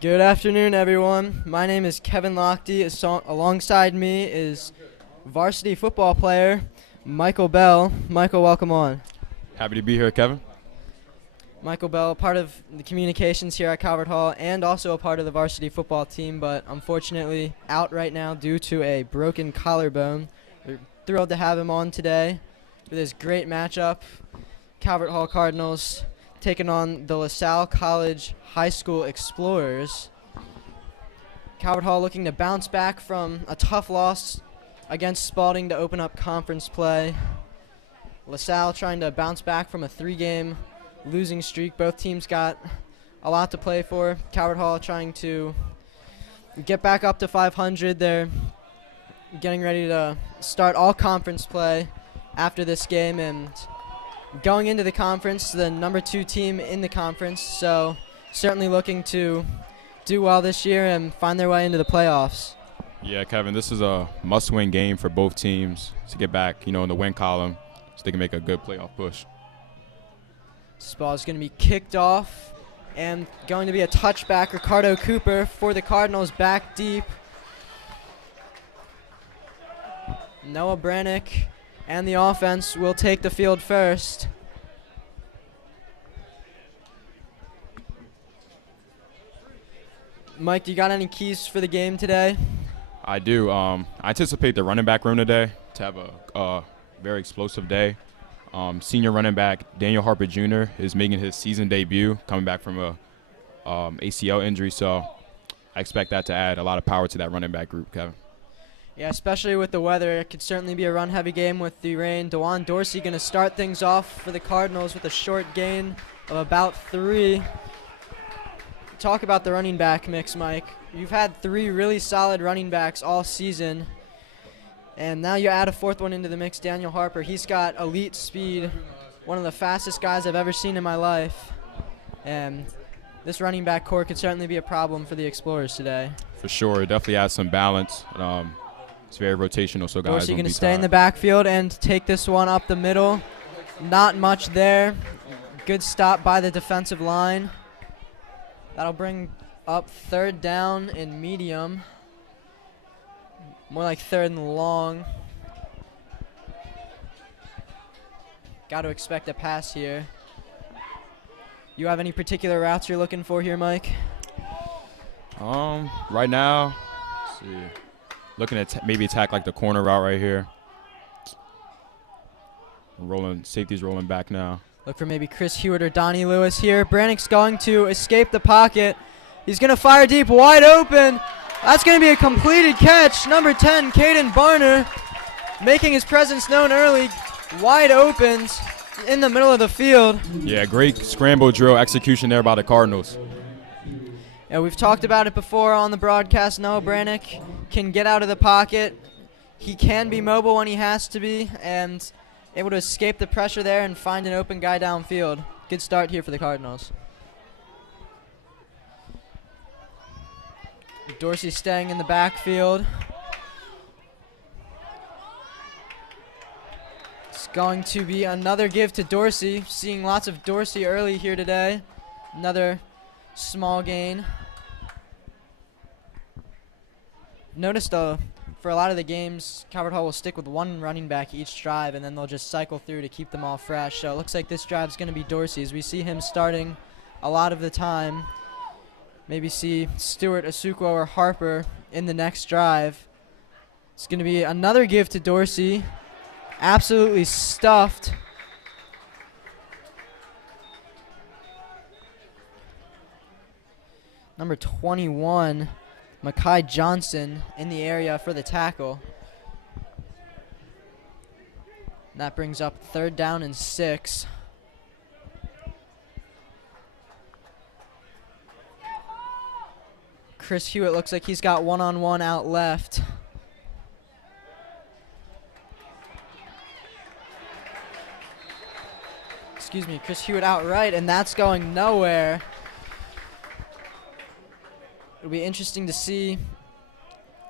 Good afternoon, everyone. My name is Kevin Lochte. Alongside me is varsity football player Michael Bell. Michael, welcome on. Happy to be here, Kevin. Michael Bell, part of the communications here at Calvert Hall and also a part of the varsity football team, but unfortunately out right now due to a broken collarbone. We're thrilled to have him on today for this great matchup. Calvert Hall Cardinals taking on the LaSalle College High School Explorers. Calvert Hall looking to bounce back from a tough loss against Spalding to open up conference play. LaSalle trying to bounce back from a 3-game losing streak. Both teams got a lot to play for. Calvert Hall trying to get back up to 500. They're getting ready to start all conference play after this game and going into the conference, the number 2 team in the conference, so certainly looking to do well this year and find their way into the playoffs. Yeah, Kevin, this is a must-win game for both teams to get back, in the win column so they can make a good playoff push. This ball is going to be kicked off and going to be a touchback. Ricardo Cooper for the Cardinals back deep. Noah Brannick and the offense will take the field first. Mike, do you got any keys for the game today? I do. I anticipate the running back room today to have a very explosive day. Senior running back Daniel Harper Jr. is making his season debut, coming back from a ACL injury, so I expect that to add a lot of power to that running back group, Kevin. Yeah, especially with the weather, it could certainly be a run-heavy game with the rain. DeJuan Dorsey going to start things off for the Cardinals with a short gain of about 3. Talk about the running back mix, Mike. You've had 3 really solid running backs all season, and now you add a 4th one into the mix, Daniel Harper. He's got elite speed, one of the fastest guys I've ever seen in my life, and this running back core could certainly be a problem for the Explorers today. For sure. It definitely adds some balance. It's very rotational, so guys Dorsey don't going be to stay tired. in the backfield and take this one up the middle. Not much there. Good stop by the defensive line. That'll bring up 3rd down and medium. More like 3rd and long. Got to expect a pass here. You have any particular routes you're looking for here, Mike? Right now, let's see. Looking at maybe attack like the corner route right here. Safety's rolling back now. Look for maybe Chris Hewitt or Donnie Lewis here. Brannick's going to escape the pocket. He's going to fire deep, wide open. That's going to be a completed catch. Number 10, Caden Barner, making his presence known early. Wide open in the middle of the field. Yeah, great scramble drill execution there by the Cardinals. Yeah, we've talked about it before on the broadcast. Noah Brannick can get out of the pocket. he can be mobile when he has to be, and able to escape the pressure there and find an open guy downfield. Good start here for the Cardinals. Dorsey staying in the backfield. It's going to be another give to Dorsey. Seeing lots of Dorsey early here today. Another small gain. Notice though, for a lot of the games, Calvert Hall will stick with one running back each drive, and then they'll just cycle through to keep them all fresh. So it looks like this drive's going to be Dorsey's. We see him starting a lot of the time. Maybe see Stewart, Asukwo, or Harper in the next drive. It's going to be another give to Dorsey. Absolutely stuffed. Number 21, Makai Johnson, in the area for the tackle. That brings up 3rd down and 6. Chris Hewitt looks like he's got one-on-one out left. Excuse me, Chris Hewitt out right, and that's going nowhere. It'll be interesting to see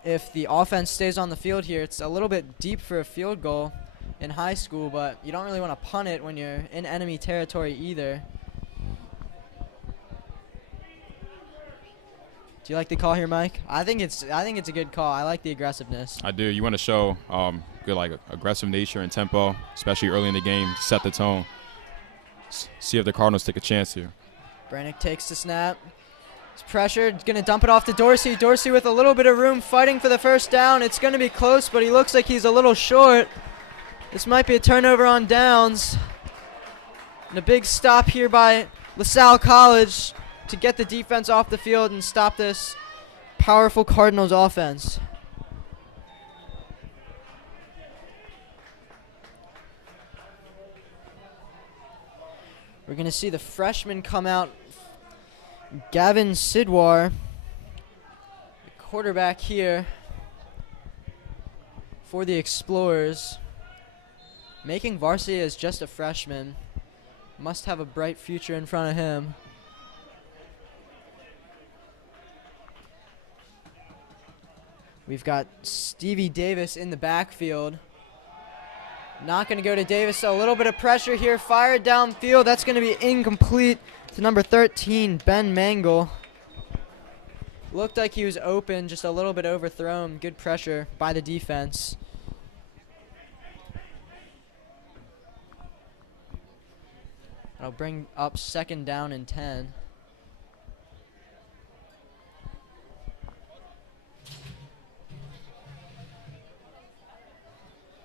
if the offense stays on the field here. It's a little bit deep for a field goal in high school, but you don't really want to punt it when you're in enemy territory either. Do you like the call here, Mike? I think it's a good call. I like the aggressiveness. I do. You want to show good aggressive nature and tempo, especially early in the game, set the tone. See if the Cardinals take a chance here. Brannick takes the snap. He's pressured. He's going to dump it off to Dorsey. Dorsey with a little bit of room fighting for the first down. It's going to be close, but he looks like he's a little short. This might be a turnover on downs. And a big stop here by LaSalle College to get the defense off the field and stop this powerful Cardinals offense. We're going to see the freshman come out, Gavin Sidwar, the quarterback here for the Explorers. Making varsity as just a freshman. Must have a bright future in front of him. We've got Stevie Davis in the backfield. Not going to go to Davis. So a little bit of pressure here. Fired downfield. That's going to be incomplete to number 13, Ben Mangle. Looked like he was open, just a little bit overthrown. Good pressure by the defense. That'll bring up 2nd down and 10.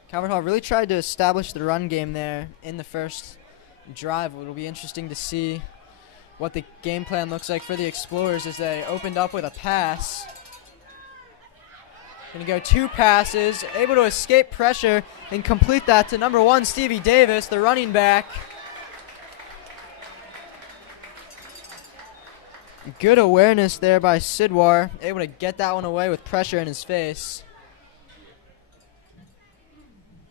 Calvert Hall really tried to establish the run game there in the first drive. It'll be interesting to see what the game plan looks like for the Explorers as they opened up with a pass. Going to go 2 passes, able to escape pressure and complete that to number 1, Stevie Davis, the running back. Good awareness there by Sidwar, able to get that one away with pressure in his face.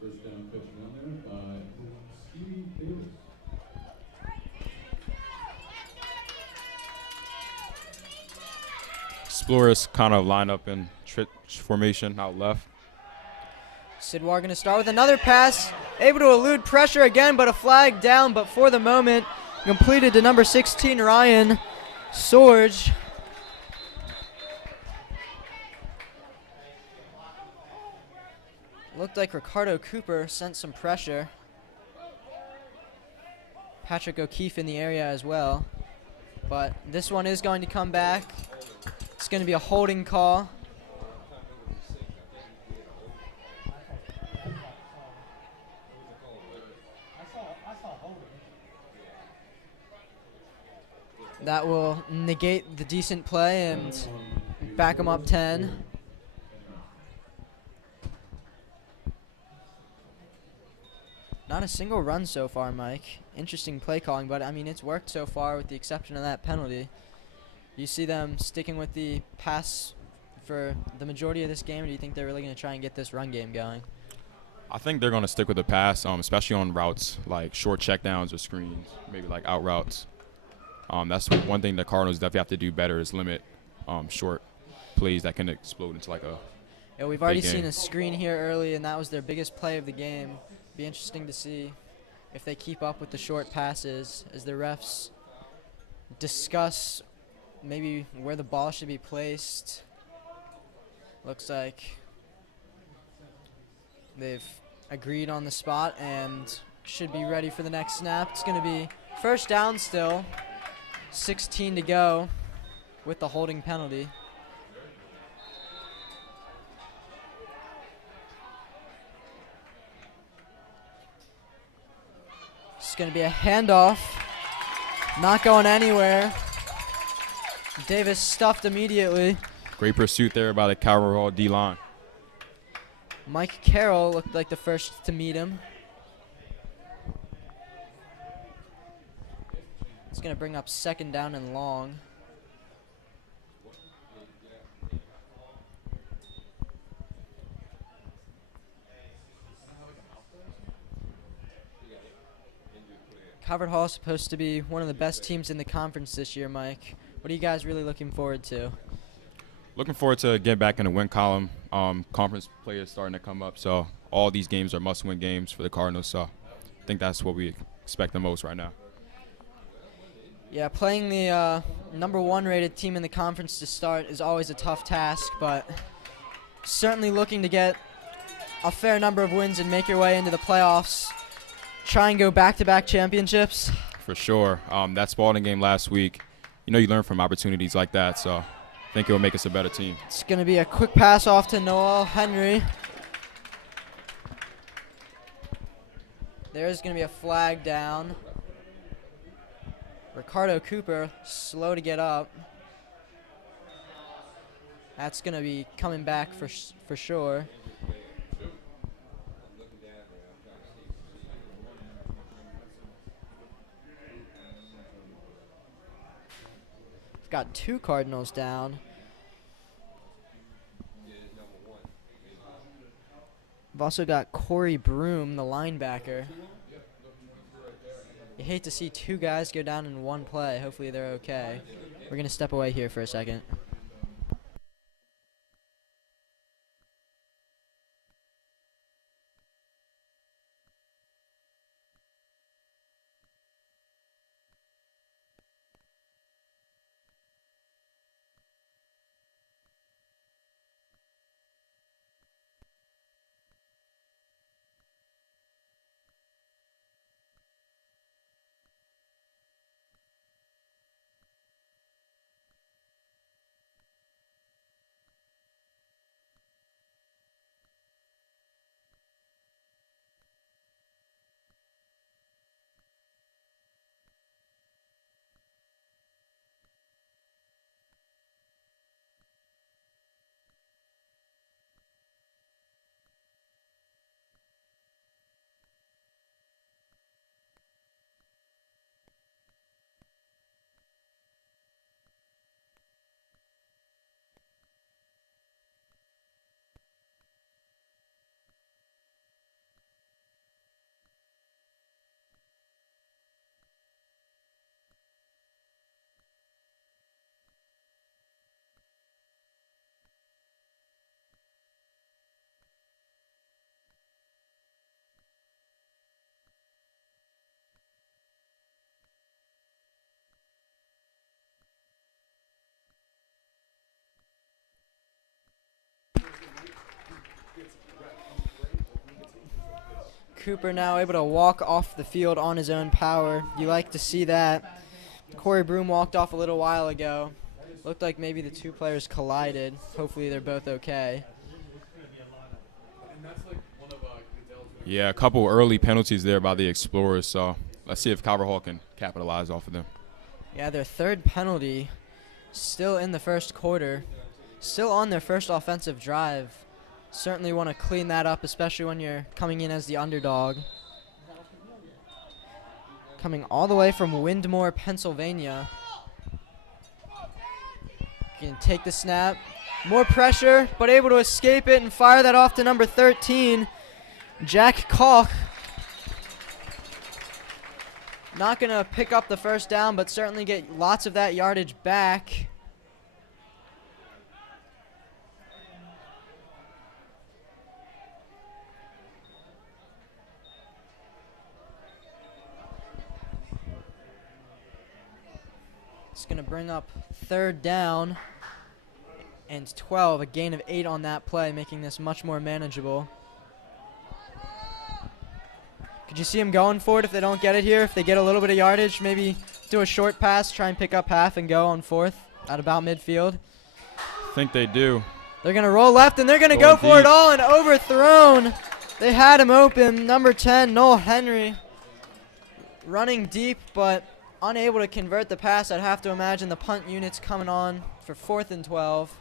First down catch run there by Stevie Davis. Explorers kind of line up in formation out left. Sidwar going to start with another pass, able to elude pressure again, but a flag down, but for the moment, completed to number 16, Ryan Sorge. Looked like Ricardo Cooper sent some pressure. Patrick O'Keefe in the area as well. But this one is going to come back. It's going to be a holding call. That will negate the decent play and back them up 10. Not a single run so far, Mike. Interesting play calling, but I mean, it's worked so far with the exception of that penalty. You see them sticking with the pass for the majority of this game, or do you think they're really going to try and get this run game going? I think they're going to stick with the pass, especially on routes like short checkdowns or screens, maybe like out routes. That's one thing the Cardinals definitely have to do better is limit short plays that can explode into like a Yeah, we've already game. seen a screen here early, and that was their biggest play of the game. Be interesting to see if they keep up with the short passes as the refs discuss maybe where the ball should be placed. Looks like they've agreed on the spot and should be ready for the next snap. It's going to be first down still, 16 to go with the holding penalty. It's going to be a handoff, not going anywhere. Davis stuffed immediately. Great pursuit there by the Calvert Hall D-line. Mike Carroll looked like the first to meet him. It's going to bring up second down and long. Calvert Hall is supposed to be one of the best teams in the conference this year, Mike. What are you guys really looking forward to? Looking forward to getting back in the win column. Conference players starting to come up, so all these games are must-win games for the Cardinals. So I think that's what we expect the most right now. Yeah, playing the number 1 rated team in the conference to start is always a tough task, but certainly looking to get a fair number of wins and make your way into the playoffs. Try and go back-to-back championships. For sure. That Spalding game last week, you learn from opportunities like that, so I think it will make us a better team. It's going to be a quick pass off to Noel Henry. There's going to be a flag down. Ricardo Cooper, slow to get up. That's going to be coming back for sure. We've got 2 Cardinals down. We've also got Corey Broom, the linebacker. You hate to see 2 guys go down in one play. Hopefully they're okay. We're going to step away here for a second. Cooper now able to walk off the field on his own power. You like to see that. Corey Broom walked off a little while ago. Looked like maybe the 2 players collided. Hopefully they're both okay. Yeah, a couple early penalties there by the Explorers, so let's see if Calvert Hall can capitalize off of them. Yeah, their 3rd penalty still in the first quarter. Still on their first offensive drive. Certainly want to clean that up, especially when you're coming in as the underdog. Coming all the way from Windmore, Pennsylvania. You can take the snap, More pressure, but able to escape it and fire that off to number 13, Jack Koch. Not going to pick up the first down, but certainly get lots of that yardage back. It's going to bring up third down and 12, a gain of 8 on that play, making this much more manageable. Could you see him going for it if they don't get it here? If they get a little bit of yardage, maybe do a short pass, try and pick up half and go on fourth at about midfield? I think they do. They're going to roll left, and they're going to go for it all, and overthrown. They had him open. Number 10, Noel Henry, running deep, but unable to convert the pass. I'd have to imagine the punt unit's coming on for 4th and 12.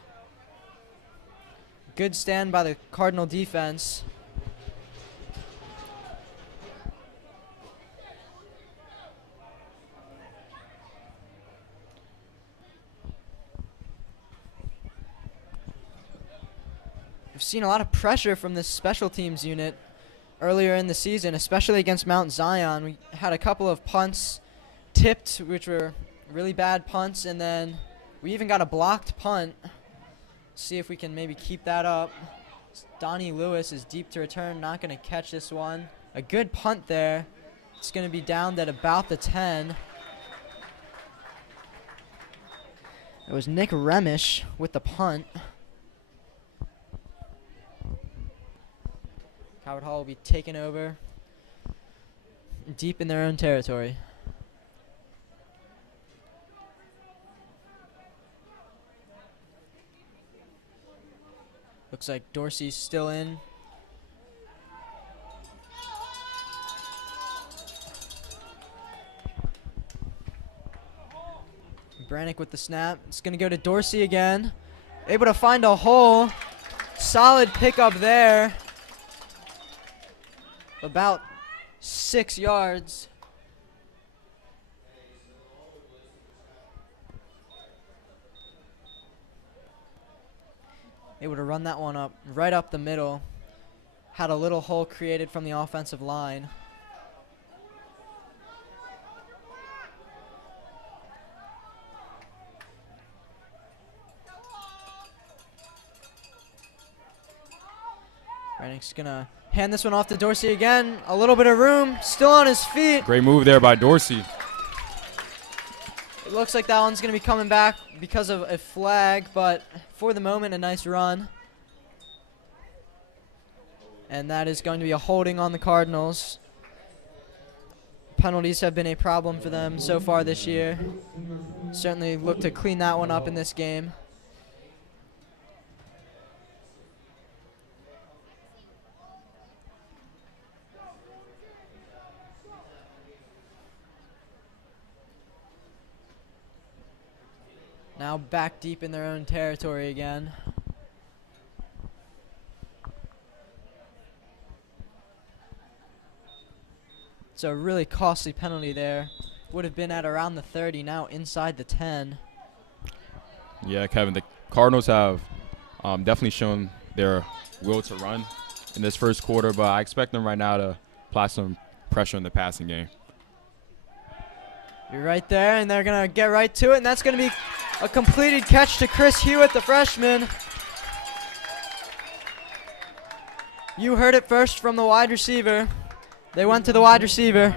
Good stand by the Cardinal defense. We've seen a lot of pressure from this special teams unit earlier in the season, especially against Mount Zion. We had a couple of punts tipped, which were really bad punts, and then we even got a blocked punt. See if we can maybe keep that up. Donnie Lewis is deep to return, not going to catch this one. A good punt there. It's going to be downed at about the 10. It was Nick Remish with the punt. Howard Hall will be taken over deep in their own territory. Looks like Dorsey's still in. Brannick with the snap. It's going to go to Dorsey again. Able to find a hole. Solid pickup there. About 6 yards. Able to run that one up, right up the middle. Had a little hole created from the offensive line. Brannick's gonna hand this one off to Dorsey again. A little bit of room, still on his feet. Great move there by Dorsey. It looks like that one's going to be coming back because of a flag, but for the moment, a nice run. And that is going to be a holding on the Cardinals. Penalties have been a problem for them so far this year. Certainly look to clean that one up in this game. Now back deep in their own territory again. It's a really costly penalty there. Would have been at around the 30, now inside the 10. Yeah, Kevin, the Cardinals have definitely shown their will to run in this first quarter, but I expect them right now to apply some pressure in the passing game. You're right there, and they're going to get right to it, and that's going to be a completed catch to Chris Hewitt, the freshman. You heard it first from the wide receiver. They went to the wide receiver.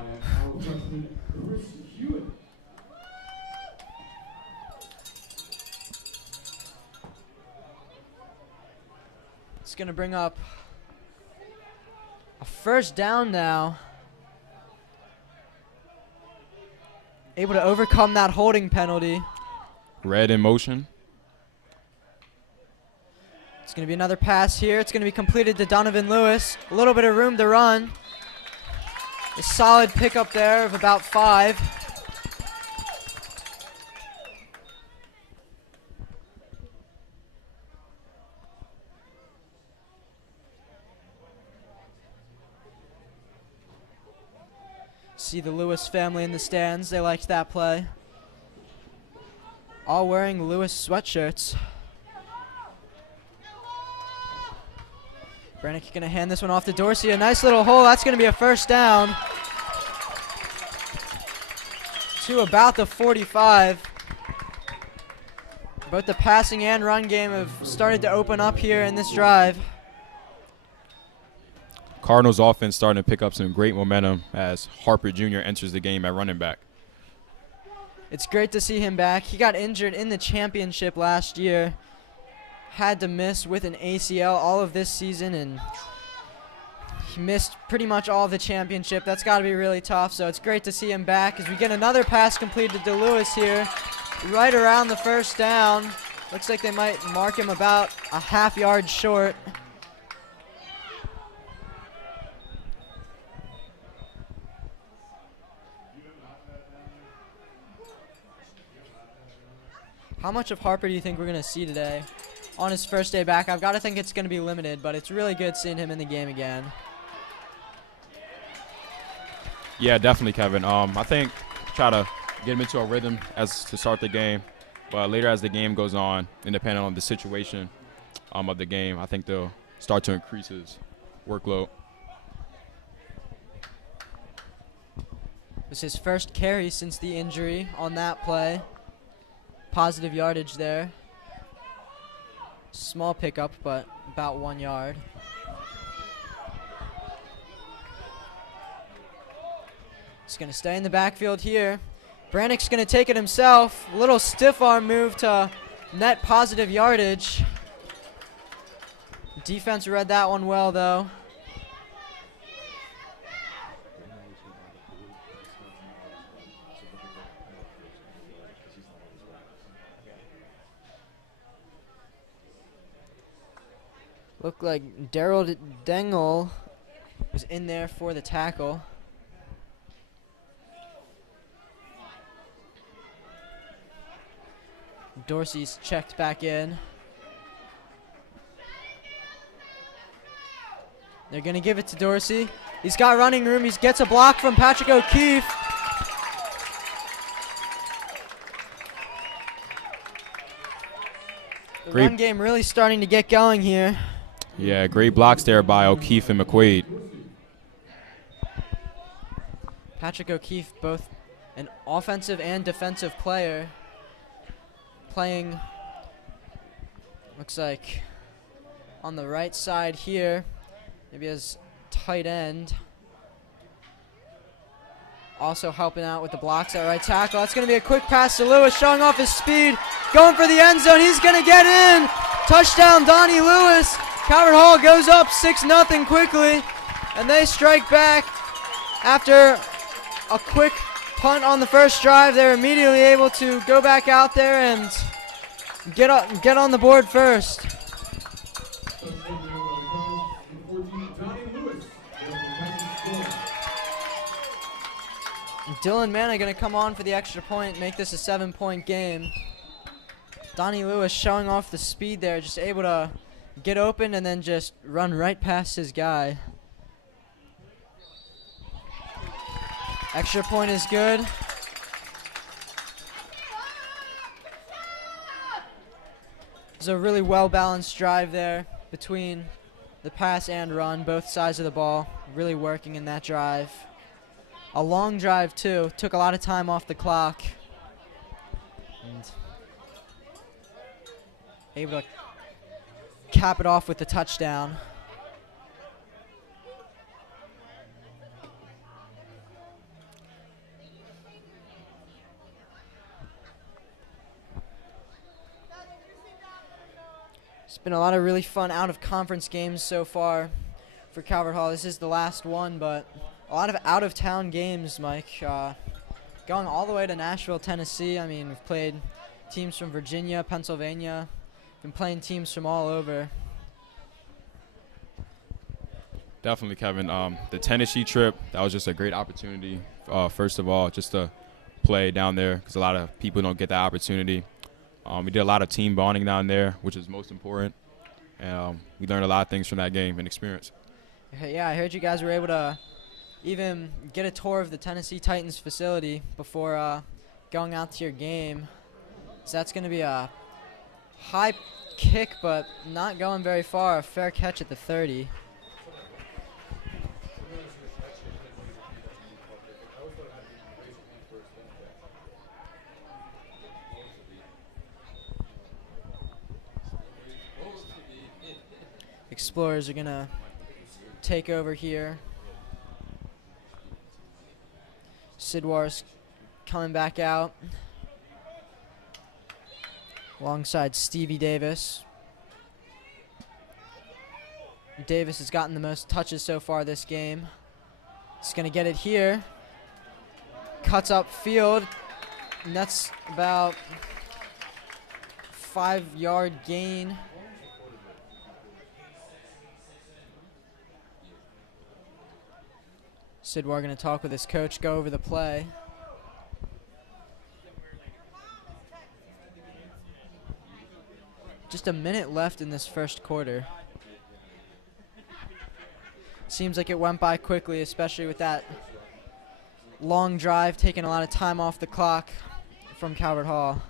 It's going to bring up a first down now. Able to overcome that holding penalty. Red in motion. It's going to be another pass here. It's going to be completed to Donovan Lewis. A little bit of room to run. A solid pickup there of about 5. See the Lewis family in the stands. They liked that play. All wearing Lewis sweatshirts. Brannick going to hand this one off to Dorsey. A nice little hole. That's going to be a first down to about the 45. Both the passing and run game have started to open up here in this drive. Cardinals offense starting to pick up some great momentum as Harper Jr. enters the game at running back. It's great to see him back. He got injured in the championship last year. Had to miss with an ACL all of this season, and he missed pretty much all of the championship. That's got to be really tough, so it's great to see him back as we get another pass completed to Lewis here, right around the first down. Looks like they might mark him about a half yard short. How much of Harper do you think we're going to see today on his first day back? I've got to think it's going to be limited, but it's really good seeing him in the game again. Yeah, definitely, Kevin. I think try to get him into a rhythm as to start the game, but later as the game goes on, and depending on the situation of the game, I think they'll start to increase his workload. It was his first carry since the injury on that play. Positive yardage there. Small pickup, but about 1 yard. He's going to stay in the backfield here. Brannick's going to take it himself. A little stiff arm move to net positive yardage. Defense read that one well, though. Looked like Daryl Dengel was in there for the tackle. Dorsey's checked back in. They're going to give it to Dorsey. He's got running room. He gets a block from Patrick O'Keefe. The run game really starting to get going here. Yeah, great blocks there by O'Keefe and McQuaid. Patrick O'Keefe, both an offensive and defensive player, playing, looks like, on the right side here, maybe as tight end. Also helping out with the blocks at right tackle. That's going to be a quick pass to Lewis, showing off his speed, going for the end zone. He's going to get in. Touchdown, Donnie Lewis. Calvert Hall goes up 6-0 quickly, and they strike back after a quick punt on the first drive. They're immediately able to go back out there and get on the board first. Dylan Manna going to come on for the extra point, make this a 7-point game. Donnie Lewis showing off the speed there, just able to get open and then just run right past his guy. Extra point is good. It was a really well-balanced drive there between the pass and run, both sides of the ball, really working in that drive. A long drive, too. Took a lot of time off the clock. And able to cap it off with the touchdown. It's been a lot of really fun out-of-conference games so far for Calvert Hall. This is the last one, but a lot of out-of-town games, Mike. Going all the way to Nashville, Tennessee. I mean, we've played teams from Virginia, Pennsylvania. Been playing teams from all over. Definitely, Kevin. The Tennessee trip, that was just a great opportunity. First of all, just to play down there because a lot of people don't get that opportunity. We did a lot of team bonding down there, which is most important. And we learned a lot of things from that game and experience. Yeah, I heard you guys were able to even get a tour of the Tennessee Titans facility before going out to your game. So that's going to be a high kick, but not going very far. A fair catch at the 30. Explorers are going to take over here. Sidwar's coming back out alongside Stevie Davis. Davis has gotten the most touches so far this game. He's going to get it here. Cuts up field, and that's about 5-yard gain. Sidwar going to talk with his coach, go over the play. Just a minute left in this first quarter. Seems like it went by quickly, especially with that long drive taking a lot of time off the clock from Calvert Hall.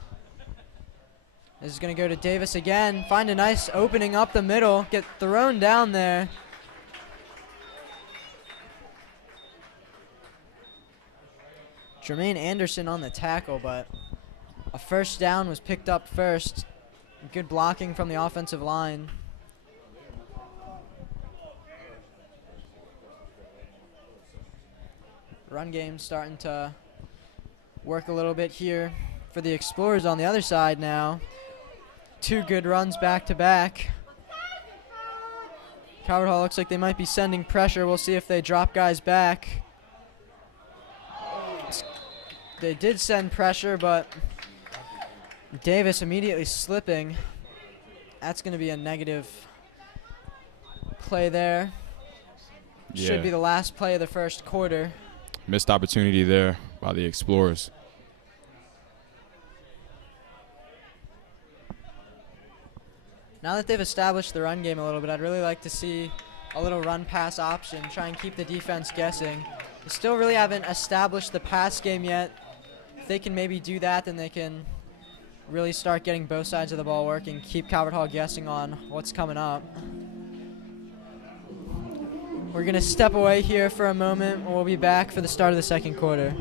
This is going to go to Davis again. Find a nice opening up the middle. Get thrown down there. Jermaine Anderson on the tackle, but a first down was picked up first. Good blocking from the offensive line. Run game starting to work a little bit here for the Explorers on the other side now. 2 good runs back to back. Calvert Hall looks like they might be sending pressure. We'll see if they drop guys back. They did send pressure, but Davis immediately slipping. That's going to be a negative play there. Yeah. Should be the last play of the first quarter. Missed opportunity there by the Explorers. Now that they've established the run game a little bit, I'd really like to see a little run-pass option, try and keep the defense guessing. They still really haven't established the pass game yet. If they can maybe do that, then they can really start getting both sides of the ball working, keep Calvert Hall guessing on what's coming up. We're going to step away here for a moment, and we'll be back for the start of the second quarter.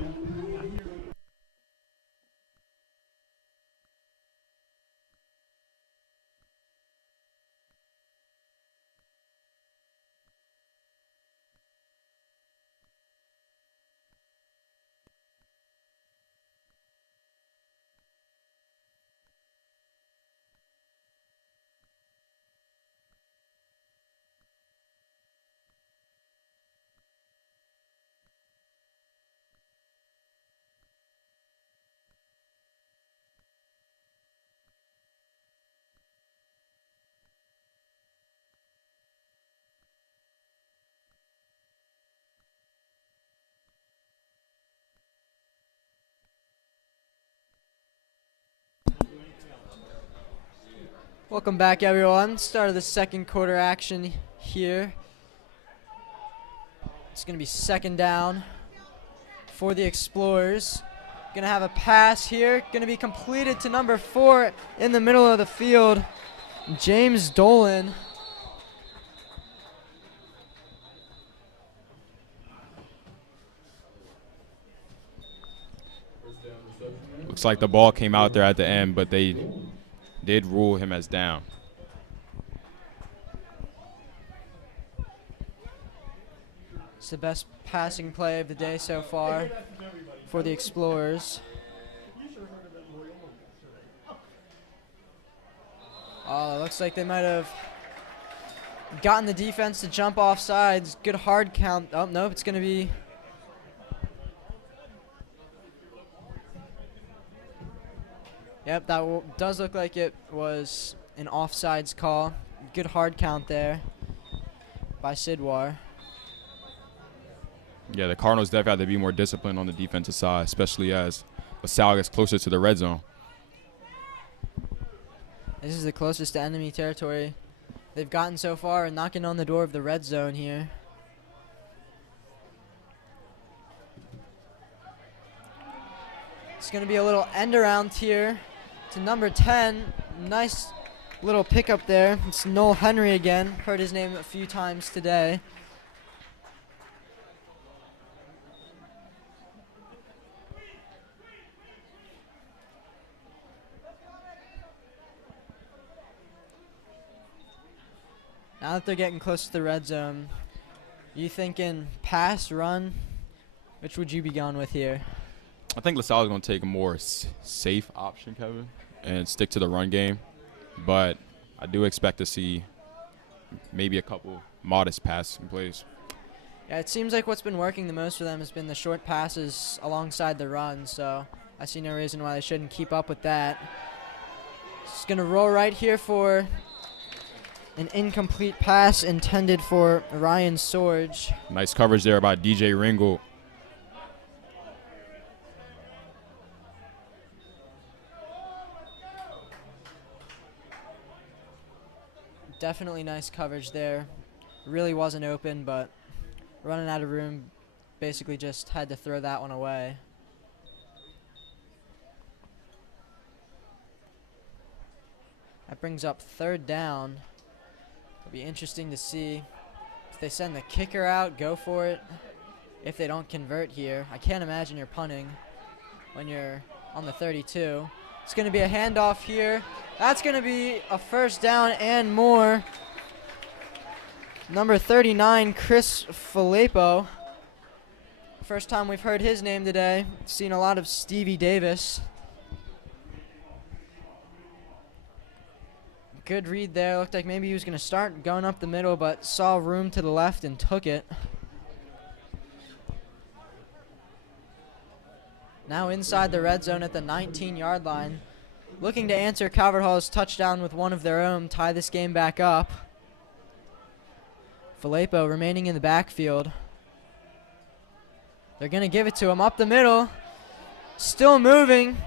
Welcome back, everyone. Start of the second quarter action here. It's going to be second down for the Explorers. Going to have a pass here. Going to be completed to number 4 in the middle of the field, James Dolan. Looks like the ball came out there at the end, but they did rule him as down. It's the best passing play of the day so far for the Explorers. Oh, it looks like they might have gotten the defense to jump off sides. Good hard count. Oh, nope, it's going to be... Yep, that does look like it was an offsides call. Good hard count there by Sidwar. Yeah, the Cardinals definitely have to be more disciplined on the defensive side, especially as LaSalle gets closer to the red zone. This is the closest to enemy territory they've gotten so far, and knocking on the door of the red zone here. It's going to be a little end around here to number 10. Nice little pickup there. It's Noel Henry again. Heard his name a few times today. Now that they're getting close to the red zone, you thinking pass, run? Which would you be going with here? I think LaSalle is going to take a more safe option, Kevin, and stick to the run game. But I do expect to see maybe a couple modest passing plays. Yeah, it seems like what's been working the most for them has been the short passes alongside the run, so I see no reason why they shouldn't keep up with that. It's going to roll right here for an incomplete pass intended for Ryan Sorge. Nice coverage there by DJ Ringgold. Definitely nice coverage there. Really wasn't open, but running out of room, basically just had to throw that one away. That brings up third down. It'll be interesting to see if they send the kicker out, go for it. If they don't convert here, I can't imagine you're punting when you're on the 32. It's going to be a handoff here. That's going to be a first down and more. Number 39, Chris Filippo. First time we've heard his name today. Seen a lot of Stevie Davis. Good read there. Looked like maybe he was going to start going up the middle, but saw room to the left and took it. Now inside the red zone at the 19-yard line. Looking to answer Calvert Hall's touchdown with one of their own, tie this game back up. Filippo remaining in the backfield. They're going to give it to him up the middle. Still moving.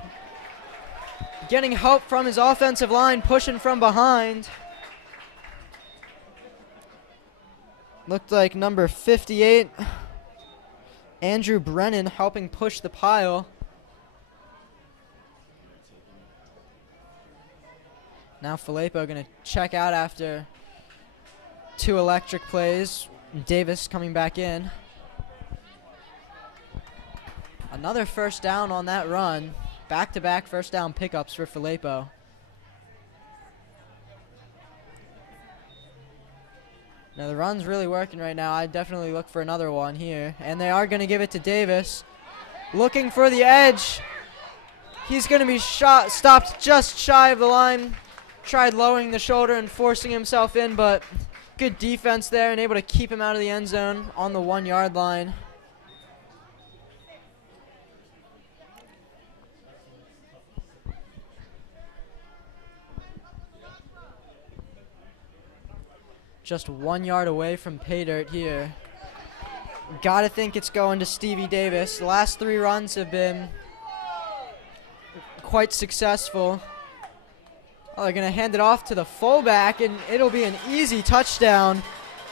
Getting help from his offensive line, pushing from behind. Looked like number 58, Andrew Brennan, helping push the pile. Now Filippo going to check out after 2 electric plays. Davis coming back in. Another first down on that run. Back-to-back first down pickups for Filippo. Now the run's really working right now. I'd definitely look for another one here. And they are going to give it to Davis. Looking for the edge. He's going to be stopped just shy of the line. Tried lowering the shoulder and forcing himself in, but good defense there and able to keep him out of the end zone on the 1-yard line. Just 1 yard away from pay dirt here. Gotta think it's going to Stevie Davis. The last 3 runs have been quite successful. Oh, they're going to hand it off to the fullback, and it'll be an easy touchdown.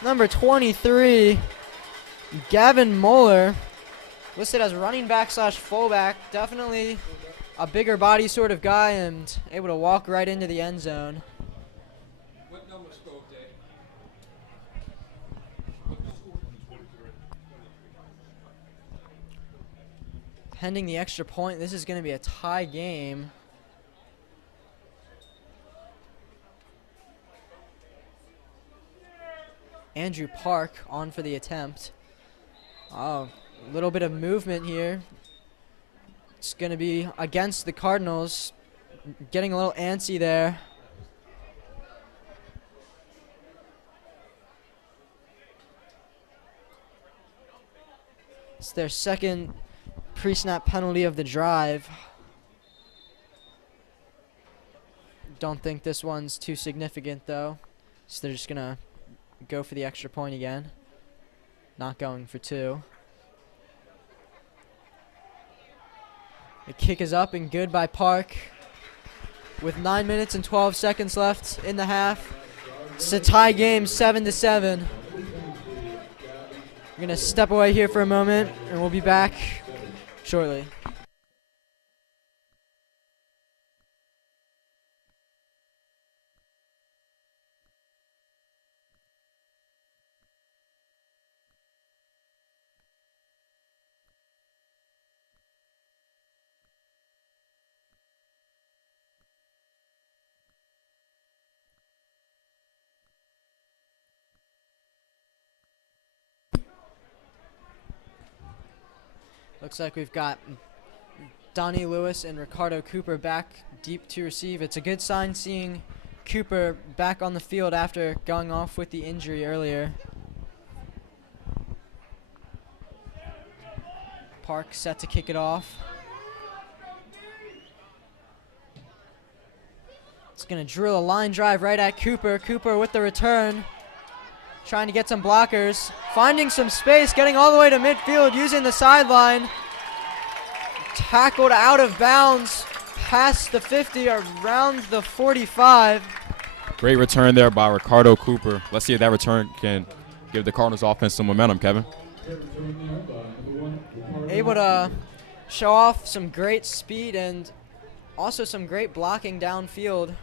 Number 23, Gavin Moeller, listed as running back / fullback. Definitely a bigger body sort of guy and able to walk right into the end zone. What number scope day? Pending the extra point, this is going to be a tie game. Andrew Park on for the attempt. Oh, a little bit of movement here. It's going to be against the Cardinals. Getting a little antsy there. It's their second pre-snap penalty of the drive. Don't think this one's too significant, though. So they're just going to go for the extra point again. Not going for 2. The kick is up and good by Park. With 9 minutes and 12 seconds left in the half. It's a tie game, 7-7. We're going to step away here for a moment, and we'll be back shortly. Looks like we've got Donnie Lewis and Ricardo Cooper back deep to receive. It's a good sign seeing Cooper back on the field after going off with the injury earlier. Park set to kick it off. It's going to drill a line drive right at Cooper. Cooper with the return. Trying to get some blockers. Finding some space, getting all the way to midfield, using the sideline. Tackled out of bounds past the 50, around the 45. Great return there by Ricardo Cooper. Let's see if that return can give the Cardinals offense some momentum, Kevin. Able to show off some great speed and also some great blocking downfield.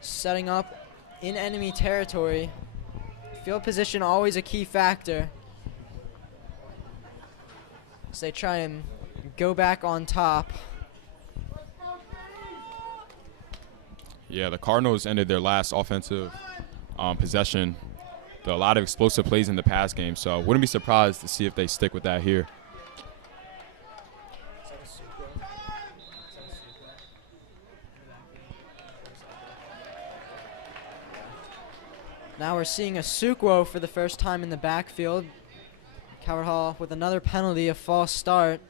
Setting up in enemy territory. Field position always a key factor. As they try and go back on top. Yeah, the Cardinals ended their last offensive possession with a lot of explosive plays in the pass game, so wouldn't be surprised to see if they stick with that here. Now we're seeing a Sukwo for the first time in the backfield. Calvert Hall with another penalty, a false start.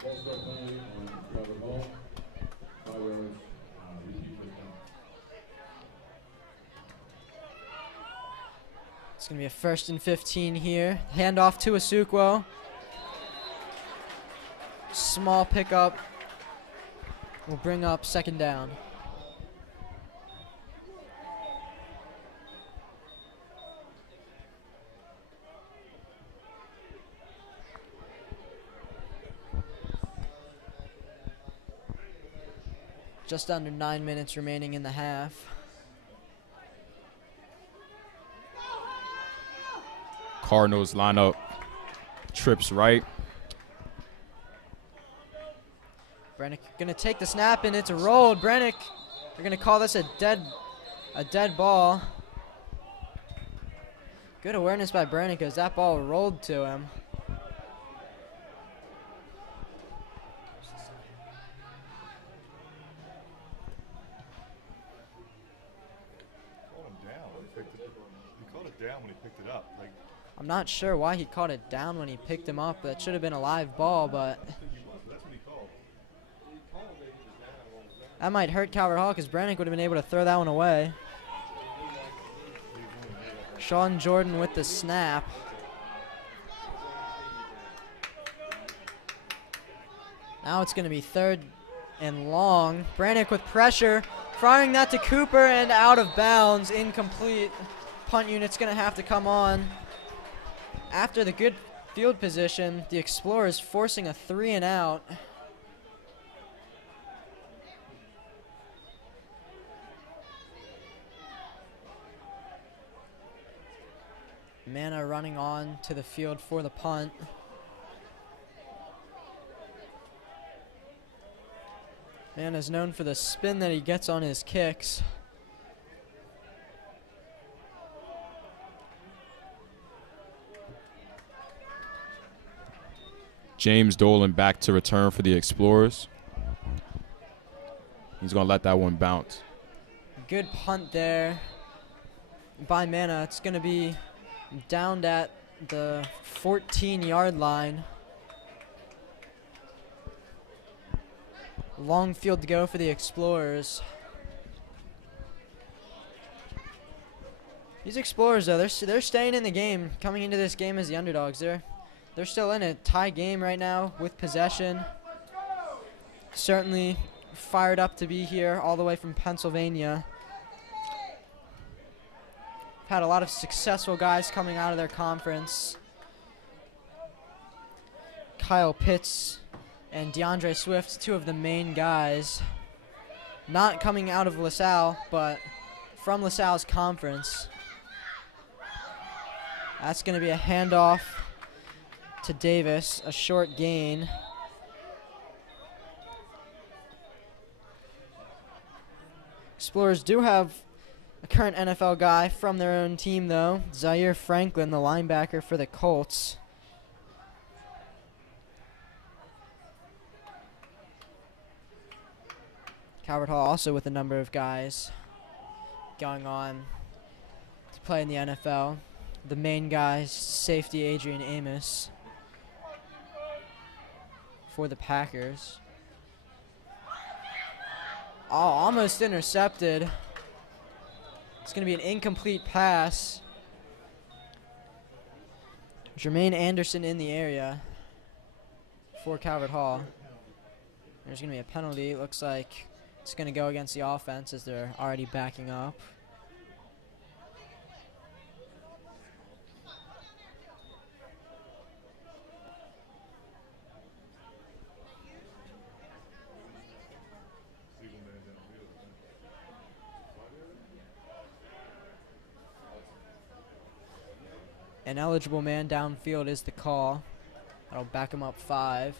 False start penalty on Calvert Hall. 5 yards, repeat first down. It's going to be a 1st and 15 here. Handoff to Asukwo. Small pickup will bring up 2nd down. Just under 9 minutes remaining in the half. Cardinals line up trips right. Brennick gonna take the snap and it's rolled. Brennick, they're gonna call this a dead ball. Good awareness by Brennick as that ball rolled to him. He called it down when he picked it up. Like, I'm not sure why he caught it down when he picked him up. That should have been a live ball, but that's what he called. that might hurt Calvert Hall because Brennick would have been able to throw that one away. Sean Jordan with the snap. Now it's going to be 3rd and long. Brannick with pressure, firing that to Cooper and out of bounds, incomplete. Punt unit's going to have to come on. After the good field position, the Explorers forcing a 3 and out. Mana running on to the field for the punt. Man is known for the spin that he gets on his kicks. James Dolan back to return for the Explorers. He's going to let that one bounce. Good punt there by Mana. It's going to be downed at the 14-yard line. Long field to go for the Explorers. These Explorers, though, they're staying in the game, coming into this game as the underdogs. They're still in a tie game right now with possession. Certainly fired up to be here all the way from Pennsylvania. Had a lot of successful guys coming out of their conference. Kyle Pitts and DeAndre Swift, 2 of the main guys. Not coming out of LaSalle, but from LaSalle's conference. That's going to be a handoff to Davis, a short gain. Explorers do have a current NFL guy from their own team, though. Zaire Franklin, the linebacker for the Colts. Calvert Hall also with a number of guys going on to play in the NFL. The main guy, safety Adrian Amos for the Packers. Oh, almost intercepted. It's going to be an incomplete pass. Jermaine Anderson in the area for Calvert Hall. There's going to be a penalty. It looks like it's going to go against the offense as they're already backing up. An eligible man downfield is the call. That'll back him up 5.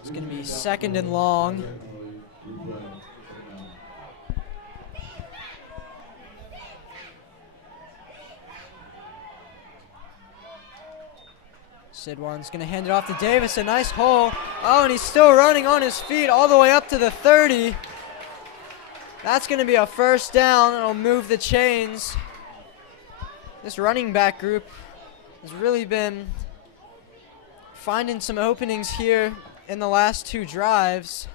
It's going to be 2nd and long. Sidwan's going to hand it off to Davis. A nice hole. Oh, and he's still running on his feet all the way up to the 30. That's going to be a first down. It'll move the chains. This running back group has really been finding some openings here in the last 2 drives.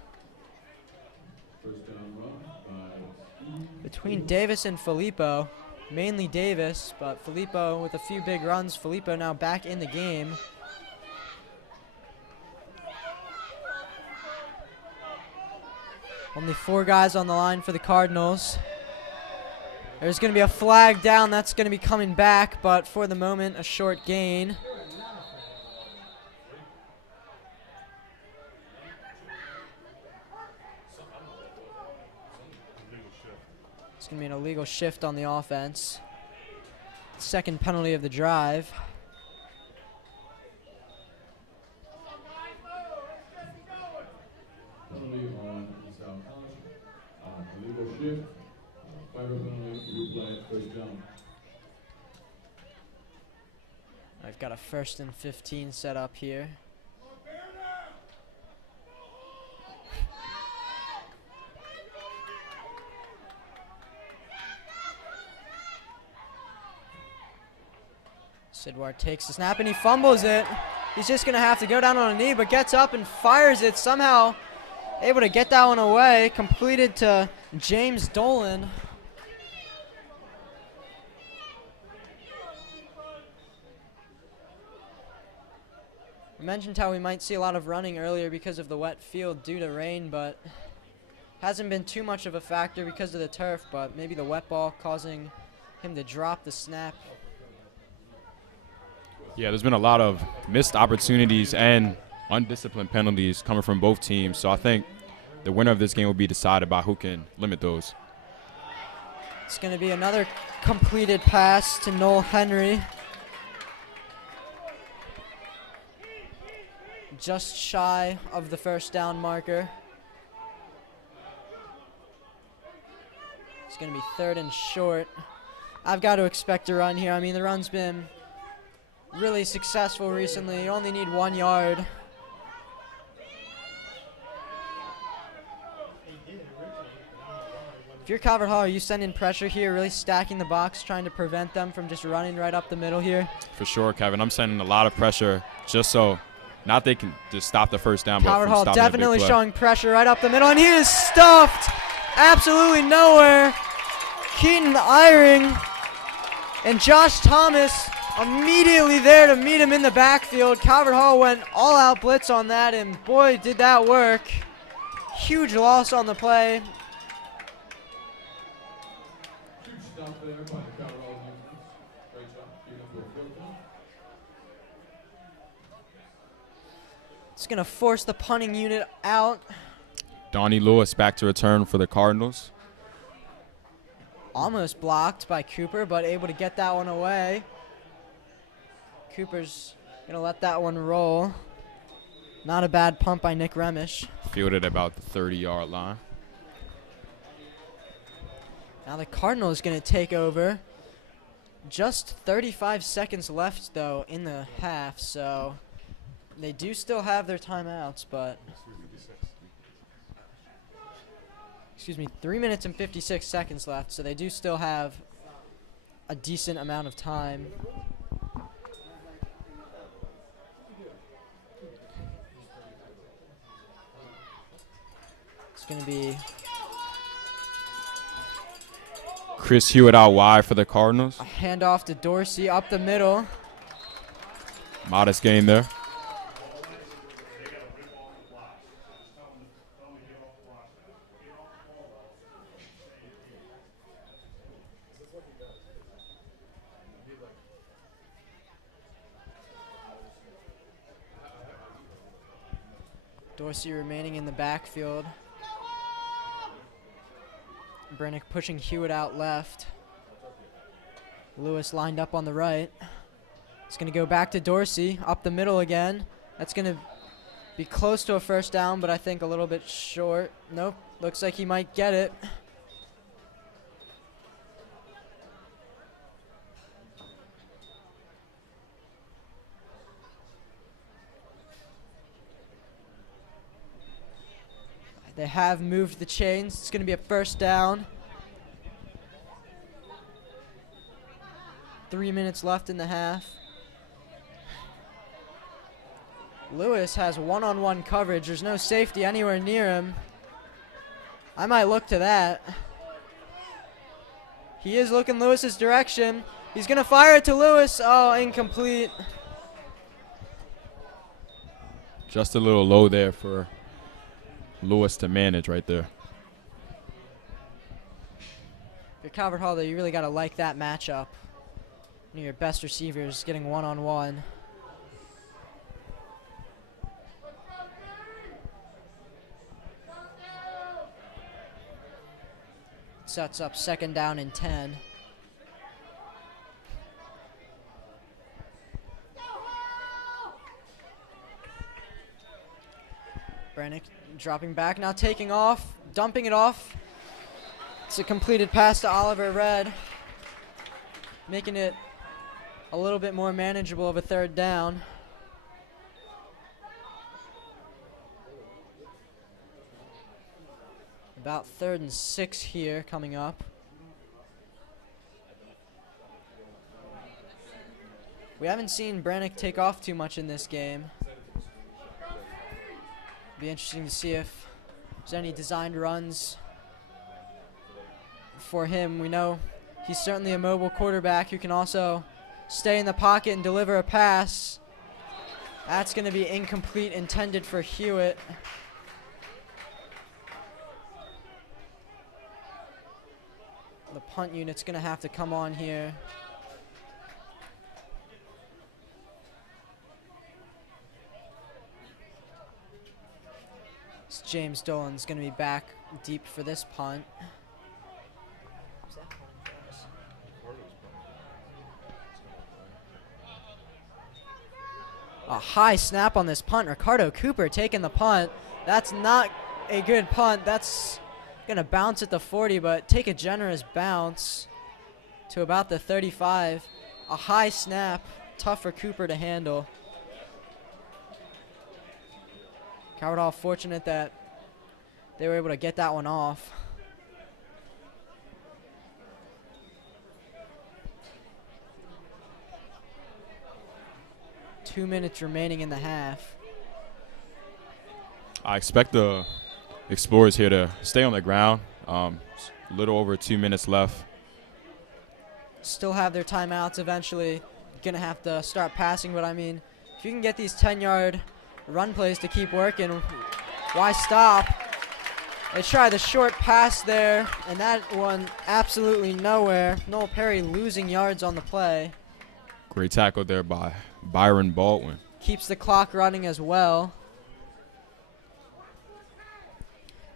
Between Davis and Filippo. Mainly Davis, but Filippo with a few big runs. Filippo now back in the game. Only 4 guys on the line for the Cardinals. There's going to be a flag down. That's going to be coming back, but for the moment, a short gain. It's going to be an illegal shift on the offense. 2nd penalty of the drive. Penalty on LaSalle College. Illegal shift. 5-yard penalty, replay, first down. I've got a 1st and 15 set up here. Sidwar takes the snap and he fumbles it. He's just going to have to go down on a knee, but gets up and fires it. Somehow able to get that one away. Completed to James Dolan. I mentioned how we might see a lot of running earlier because of the wet field due to rain, but hasn't been too much of a factor because of the turf, but maybe the wet ball causing him to drop the snap. Yeah, there's been a lot of missed opportunities and undisciplined penalties coming from both teams. So I think the winner of this game will be decided by who can limit those. It's going to be another completed pass to Noel Henry. Just shy of the first down marker. It's going to be 3rd and short. I've got to expect a run here. I mean, the run's been really successful recently. You only need 1 yard. If you're Calvert Hall, are you sending pressure here, really stacking the box, trying to prevent them from just running right up the middle here? For sure, Kevin. I'm sending a lot of pressure just so not they can just stop the first down. Calvert but Hall stopping definitely showing pressure right up the middle, and he is stuffed absolutely nowhere. Keaton Eyring and Josh Thomas immediately there to meet him in the backfield. Calvert Hall went all-out blitz on that, and boy, did that work. Huge loss on the play. Huge stop there by the Calvert Hall defense. Great job. Keeping up with 4th down. It's going to force the punting unit out. Donnie Lewis back to return for the Cardinals. Almost blocked by Cooper, but able to get that one away. Cooper's going to let that one roll. Not a bad pump by Nick Remish. Fielded about the 30-yard line. Now the Cardinals going to take over. Just 35 seconds left, though, in the half, so they do still have their timeouts, but... Excuse me, 3 minutes and 56 seconds left, so they do still have a decent amount of time. It's going to be Chris Hewitt out wide for the Cardinals. a handoff to Dorsey up the middle. Modest gain there. Dorsey remaining in the backfield. Brennick pushing Hewitt out left. Lewis lined up on the right. It's going to go back to Dorsey, up the middle again. That's going to be close to a first down, but I think a little bit short. Nope, looks like he might get it. They have moved the chains. It's going to be a first down. 3 minutes left in the half. Lewis has one-on-one coverage. There's no safety anywhere near him. I might look to that. He is looking Lewis's direction. He's going to fire it to Lewis. Oh, incomplete. Just a little low there for Lewis to manage right there. If you're Calvert Hall, though, you really got to like that matchup. One of your best receivers getting one-on-one. Sets up second down and 10. Brannick dropping back, now taking off, dumping it off. It's a completed pass to Oliver Red, making it a little bit more manageable of a third down. About 3rd and 6 here coming up. We haven't seen Brannick take off too much in this game. Be interesting to see if there's any designed runs for him. We know he's certainly a mobile quarterback who can also stay in the pocket and deliver a pass. That's going to be incomplete, intended for Hewitt. The punt unit's going to have to come on here. James Dolan's going to be back deep for this punt. A high snap on this punt. Ricardo Cooper taking the punt. That's not a good punt. That's going to bounce at the 40, but take a generous bounce to about the 35. A high snap. Tough for Cooper to handle. Calvert Hall fortunate that they were able to get that one off. Two minutes remaining in the half. I expect the Explorers here to stay on the ground. A little over 2 minutes left. Still have their timeouts eventually. Going to have to start passing, but I mean, if you can get these 10-yard run plays to keep working, why stop? They try the short pass there, and that one absolutely nowhere. Noel Perry losing yards on the play. Great tackle there by Byron Baldwin. Keeps the clock running as well.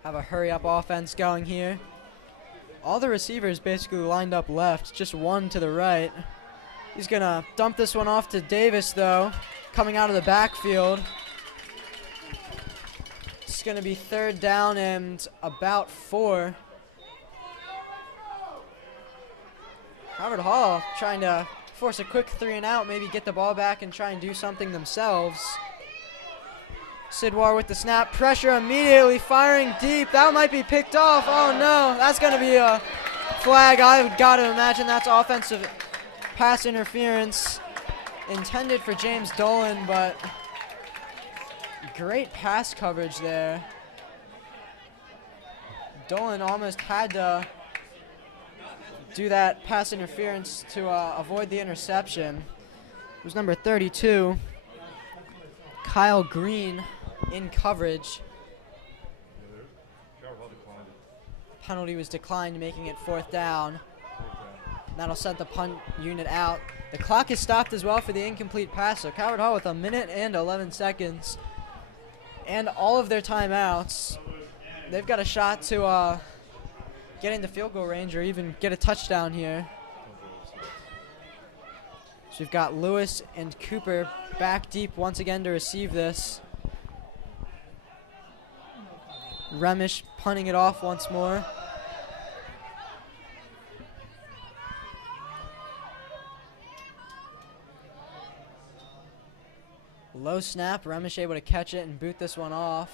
Have a hurry-up offense going here. All the receivers basically lined up left, just one to the right. He's going to dump this one off to Davis, though, coming out of the backfield. It's going to be 3rd down and about 4. Calvert Hall trying to force a quick 3-and-out, maybe get the ball back and try and do something themselves. Sidwar with the snap, pressure immediately, firing deep. That might be picked off. Oh no, that's going to be a flag. I've got to imagine that's offensive pass interference intended for James Dolan, but great pass coverage there. Dolan almost had to do that pass interference to avoid the interception. It was number 32, Kyle Green, in coverage. Penalty was declined, making it 4th down. That'll send the punt unit out. The clock is stopped as well for the incomplete pass, so Calvert Hall with 1 minute and 11 seconds and all of their timeouts. They've got a shot to get into field goal range or even get a touchdown here. So we've got Lewis and Cooper back deep once again to receive this. Remish punting it off once more. Low snap, Remish able to catch it and boot this one off.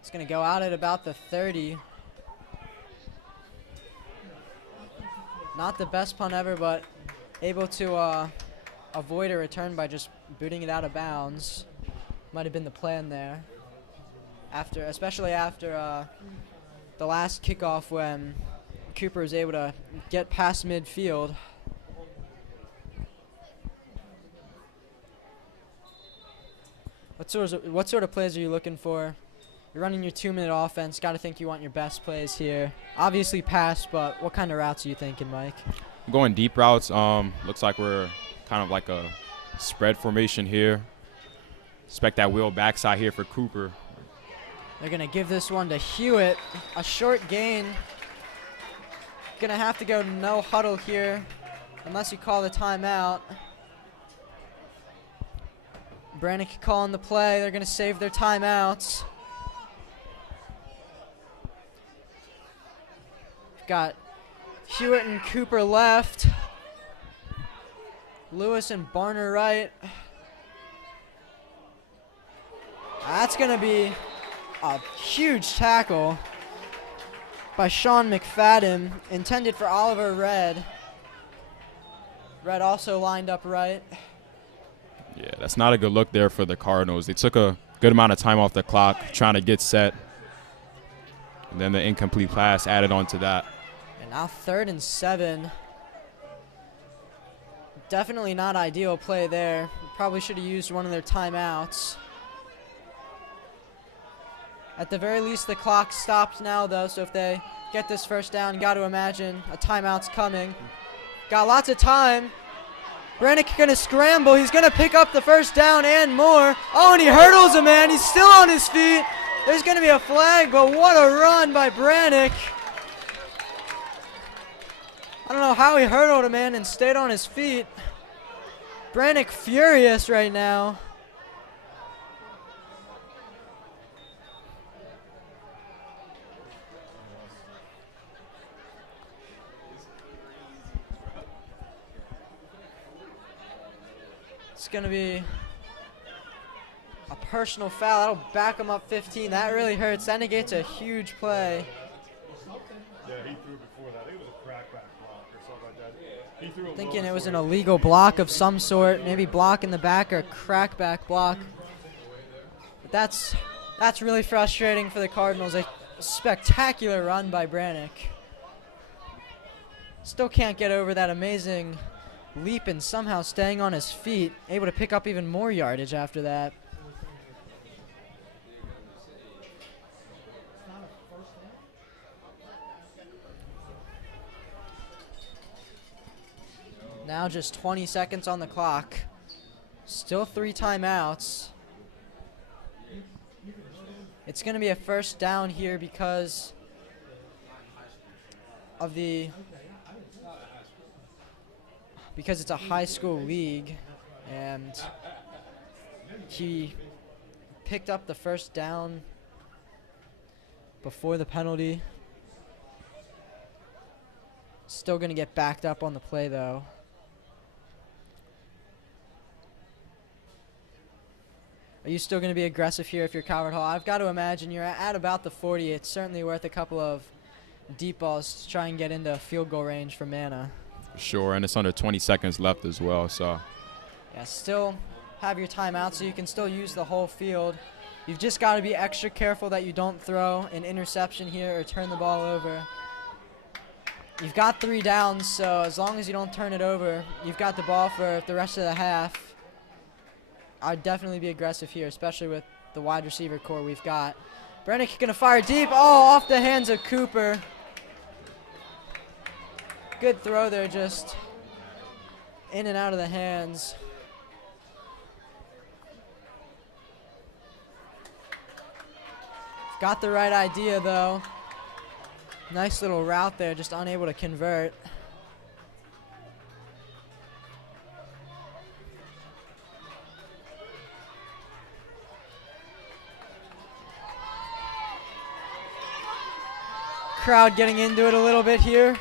It's going to go out at about the 30. Not the best punt ever, but able to avoid a return by just booting it out of bounds. Might have been the plan there. Especially after the last kickoff when Cooper was able to get past midfield. What sort of plays are you looking for? You're running your 2-minute offense. Got to think you want your best plays here. Obviously pass, but what kind of routes are you thinking, Mike? I'm going deep routes. Looks like we're kind of like a spread formation here. Expect that wheel backside here for Cooper. They're going to give this one to Hewitt. A short gain. Going to have to go no huddle here unless you call the timeout. Brannick calling the play. They're going to save their timeouts. Got Hewitt and Cooper left. Lewis and Barner right. That's going to be a huge tackle by Sean McFadden, intended for Oliver Red. Red also lined up right. Yeah, that's not a good look there for the Cardinals. They took a good amount of time off the clock trying to get set. And then the incomplete pass added on to that. And now 3rd and 7. Definitely not ideal play there. Probably should have used one of their timeouts. At the very least, the clock stops now, though, so if they get this first down, got to imagine a timeout's coming. Got lots of time. Brannick going to scramble. He's going to pick up the first down and more. Oh, and he hurdles a man. He's still on his feet. There's going to be a flag, but what a run by Brannick. I don't know how he hurdled a man and stayed on his feet. Brannick furious right now. It's going to be a personal foul. That'll back him up 15. That really hurts. That negates a huge play. Yeah, he threw before that. I think it was a crackback block or something like that. He threw a Thinking low it was an sort of- illegal block of some sort, maybe block in the back or a crackback block. But that's really frustrating for the Cardinals. A spectacular run by Brannick. Still can't get over that amazing leap and somehow staying on his feet, able to pick up even more yardage after that. Now just 20 seconds on the clock. Still 3 timeouts. It's going to be a first down here because of the because it's a high school league, and he picked up the first down before the penalty. Still going to get backed up on the play, though. Are you still going to be aggressive here if you're Calvert Hall? I've got to imagine you're at about the 40. It's certainly worth a couple of deep balls to try and get into field goal range for Mana. Sure, and it's under 20 seconds left as well, so. Yeah, still have your timeout so you can still use the whole field. You've just got to be extra careful that you don't throw an interception here or turn the ball over. You've got 3 downs, so as long as you don't turn it over, you've got the ball for the rest of the half. I'd definitely be aggressive here, especially with the wide receiver core we've got. Brennick going to fire deep. Oh, off the hands of Cooper. Good throw there, just in and out of the hands. Got the right idea, though. Nice little route there, just unable to convert. Crowd getting into it a little bit here.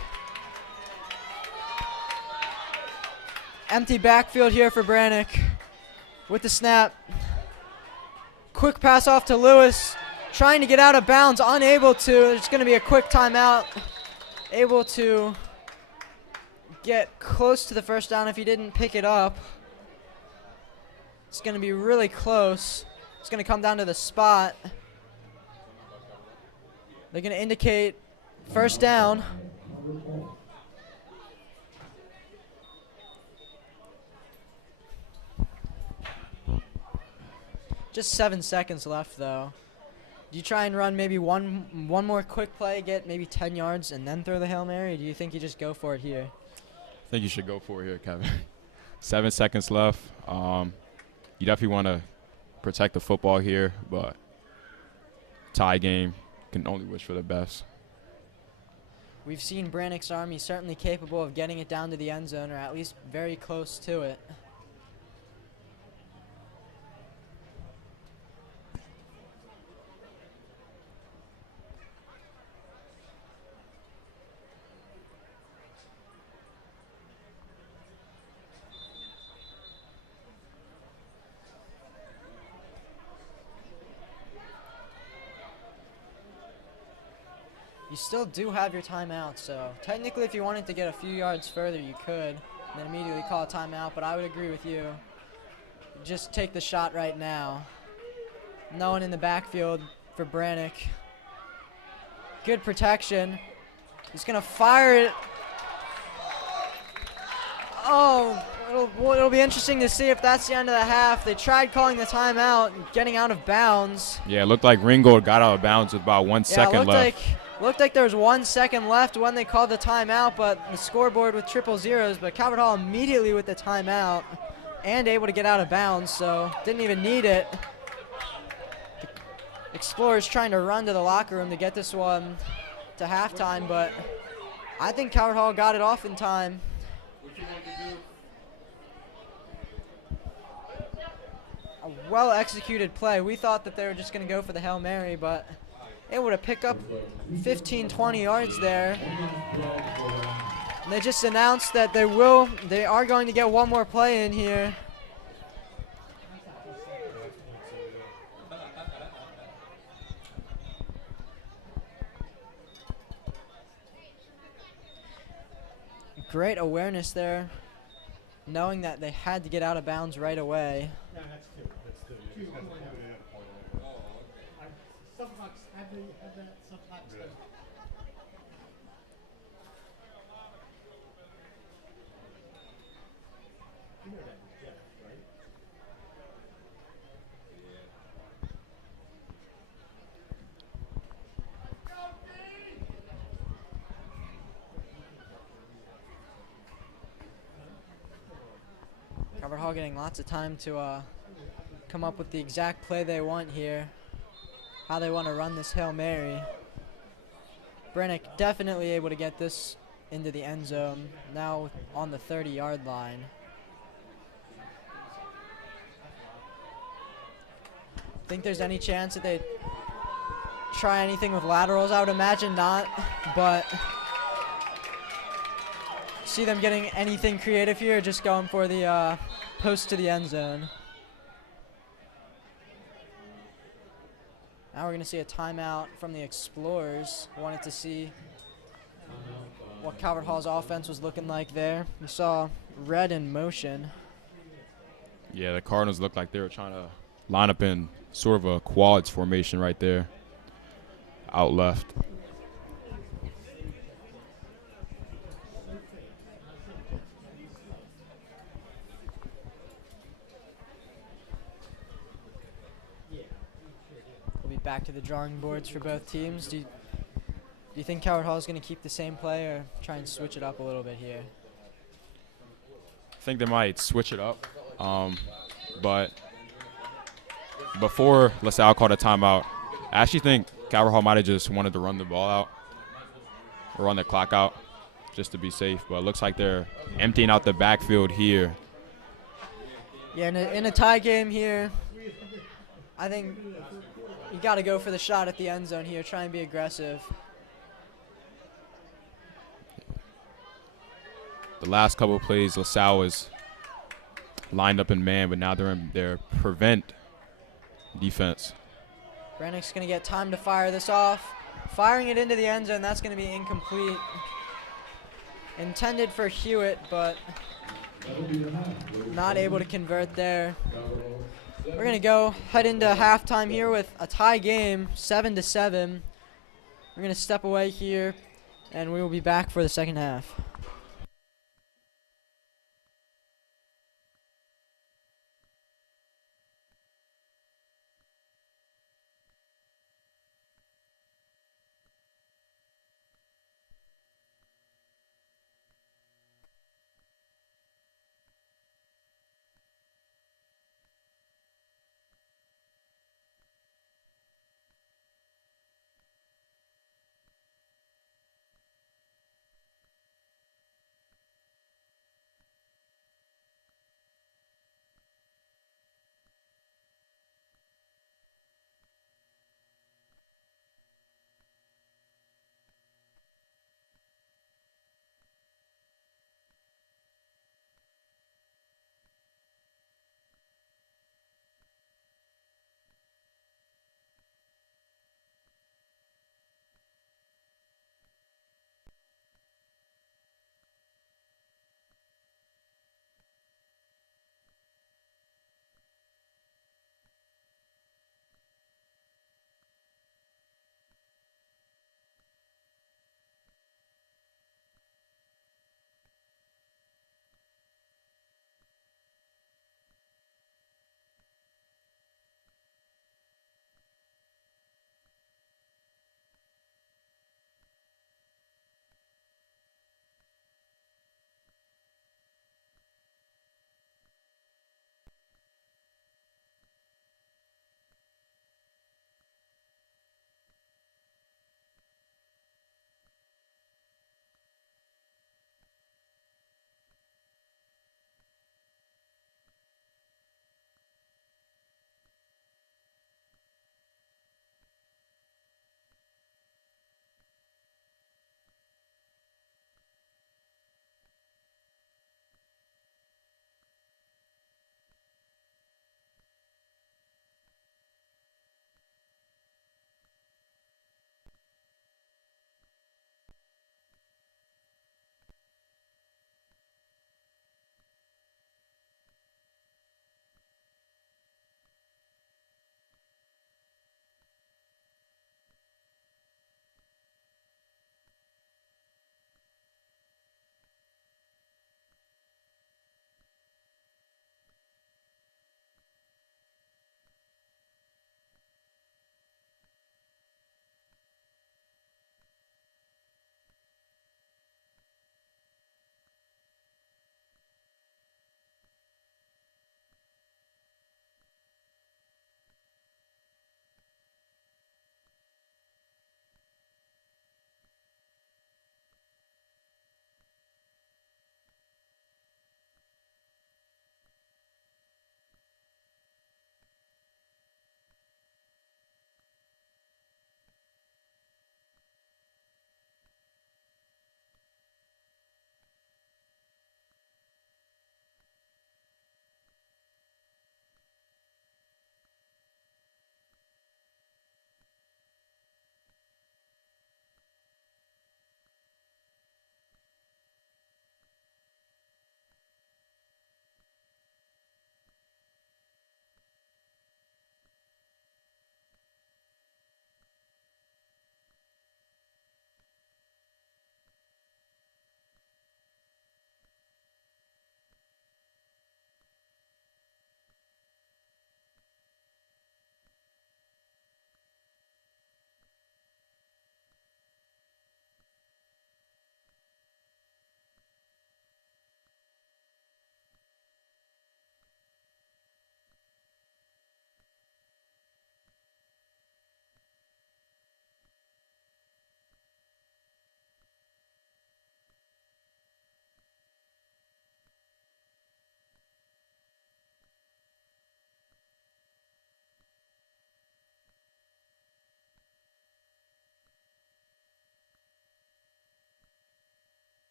Empty backfield here for Brannick with the snap. Quick pass off to Lewis. Trying to get out of bounds, unable to. There's going to be a quick timeout. Able to get close to the first down if he didn't pick it up. It's going to be really close. It's going to come down to the spot. They're going to indicate first down. Just 7 seconds left, though. Do you try and run maybe one more quick play, get maybe 10 yards, and then throw the Hail Mary? Or do you think you just go for it here? I think you should go for it here, Kevin. 7 seconds left. You definitely want to protect the football here, but tie game, can only wish for the best. We've seen Brannick's Army certainly capable of getting it down to the end zone, or at least very close to it. You still do have your timeout, so technically if you wanted to get a few yards further, you could, and then immediately call a timeout, but I would agree with you. Just take the shot right now. No one in the backfield for Brannick. Good protection. He's going to fire it. Oh, it'll be interesting to see if that's the end of the half. They tried calling the timeout and getting out of bounds. Yeah, it looked like Ringgold got out of bounds with about 1 second left. Looked like there was 1 second left when they called the timeout, but the scoreboard with triple zeros. But Calvert Hall immediately with the timeout and able to get out of bounds, so didn't even need it. The Explorers trying to run to the locker room to get this one to halftime, but I think Calvert Hall got it off in time. A well-executed play. We thought that they were just going to go for the Hail Mary, but able to pick up 15, 20 yards there. And they just announced that they are going to get one more play in here. Great awareness there, knowing that they had to get out of bounds right away. Yeah, that's two. That's two. Have they had that sometimes? Yeah. You know that, yeah, right? Calvert Hall getting lots of time to come up with the exact play they want here, how they want to run this Hail Mary. Brannick definitely able to get this into the end zone, now on the 30-yard line. Think there's any chance that they try anything with laterals? I would imagine not, but see them getting anything creative here, just going for the post to the end zone. Now we're going to see a timeout from the Explorers. Wanted to see what Calvert Hall's offense was looking like there. We saw red in motion. Yeah, the Cardinals looked like they were trying to line up in sort of a quads formation right there, out left. We'll be back to the drawing boards for both teams. Do you think Calvert Hall is going to keep the same play or try and switch it up a little bit here? I think they might switch it up, but before LaSalle called a timeout, I actually think Calvert Hall might have just wanted to run the ball out or run the clock out just to be safe, but it looks like they're emptying out the backfield here. Yeah, in a tie game here, I think you got to go for the shot at the end zone here, try and be aggressive. The last couple of plays, LaSalle was lined up in man, but now they're in their prevent defense. Brennick's going to get time to fire this off. Firing it into the end zone, that's going to be incomplete. Intended for Hewitt, but not able to convert there. We're going to head into halftime here with a tie game, 7-7. We're going to step away here, and we will be back for the second half.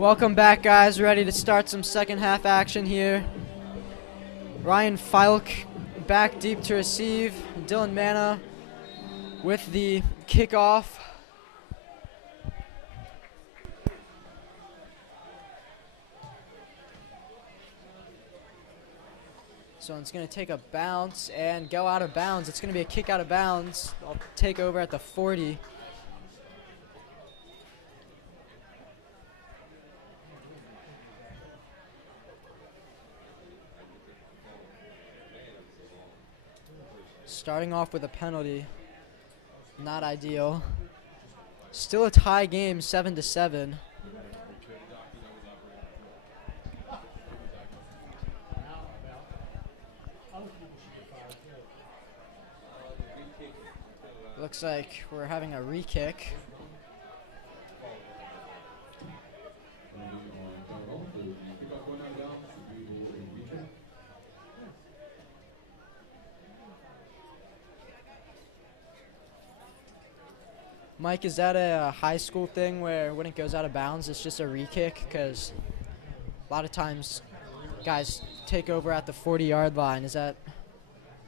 Welcome back, guys. Ready to start some second half action here. Ryan Falk back deep to receive. Dylan Manna with the kickoff. So it's going to take a bounce and go out of bounds. It's going to be a kick out of bounds. I'll take over at the 40. Starting off with a penalty. Not ideal. Still a tie game, 7-7. Looks like we're having a re-kick. Mike, is that a high school thing where when it goes out of bounds, it's just a re-kick? Because a lot of times guys take over at the 40-yard line. Is that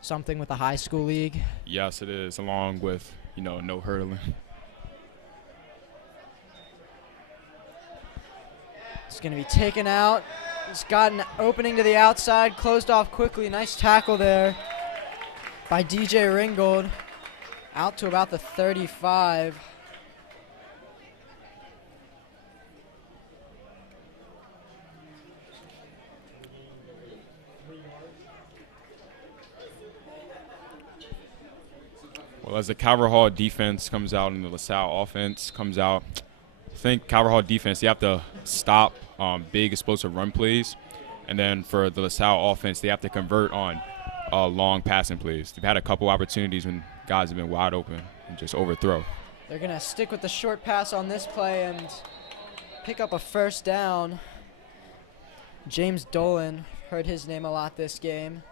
something with the high school league? Yes, it is, along with, no hurdling. It's going to be taken out. It's got an opening to the outside, closed off quickly. Nice tackle there by DJ Ringgold. Out to about the 35. Well, as the Calvert Hall defense comes out and the LaSalle offense comes out, I think Calvert Hall defense, they have to stop big explosive run plays. And then for the LaSalle offense, they have to convert on long passing plays. They've had a couple opportunities when guys have been wide open and just overthrow. They're going to stick with the short pass on this play and pick up a first down. James Dolan, heard his name a lot this game.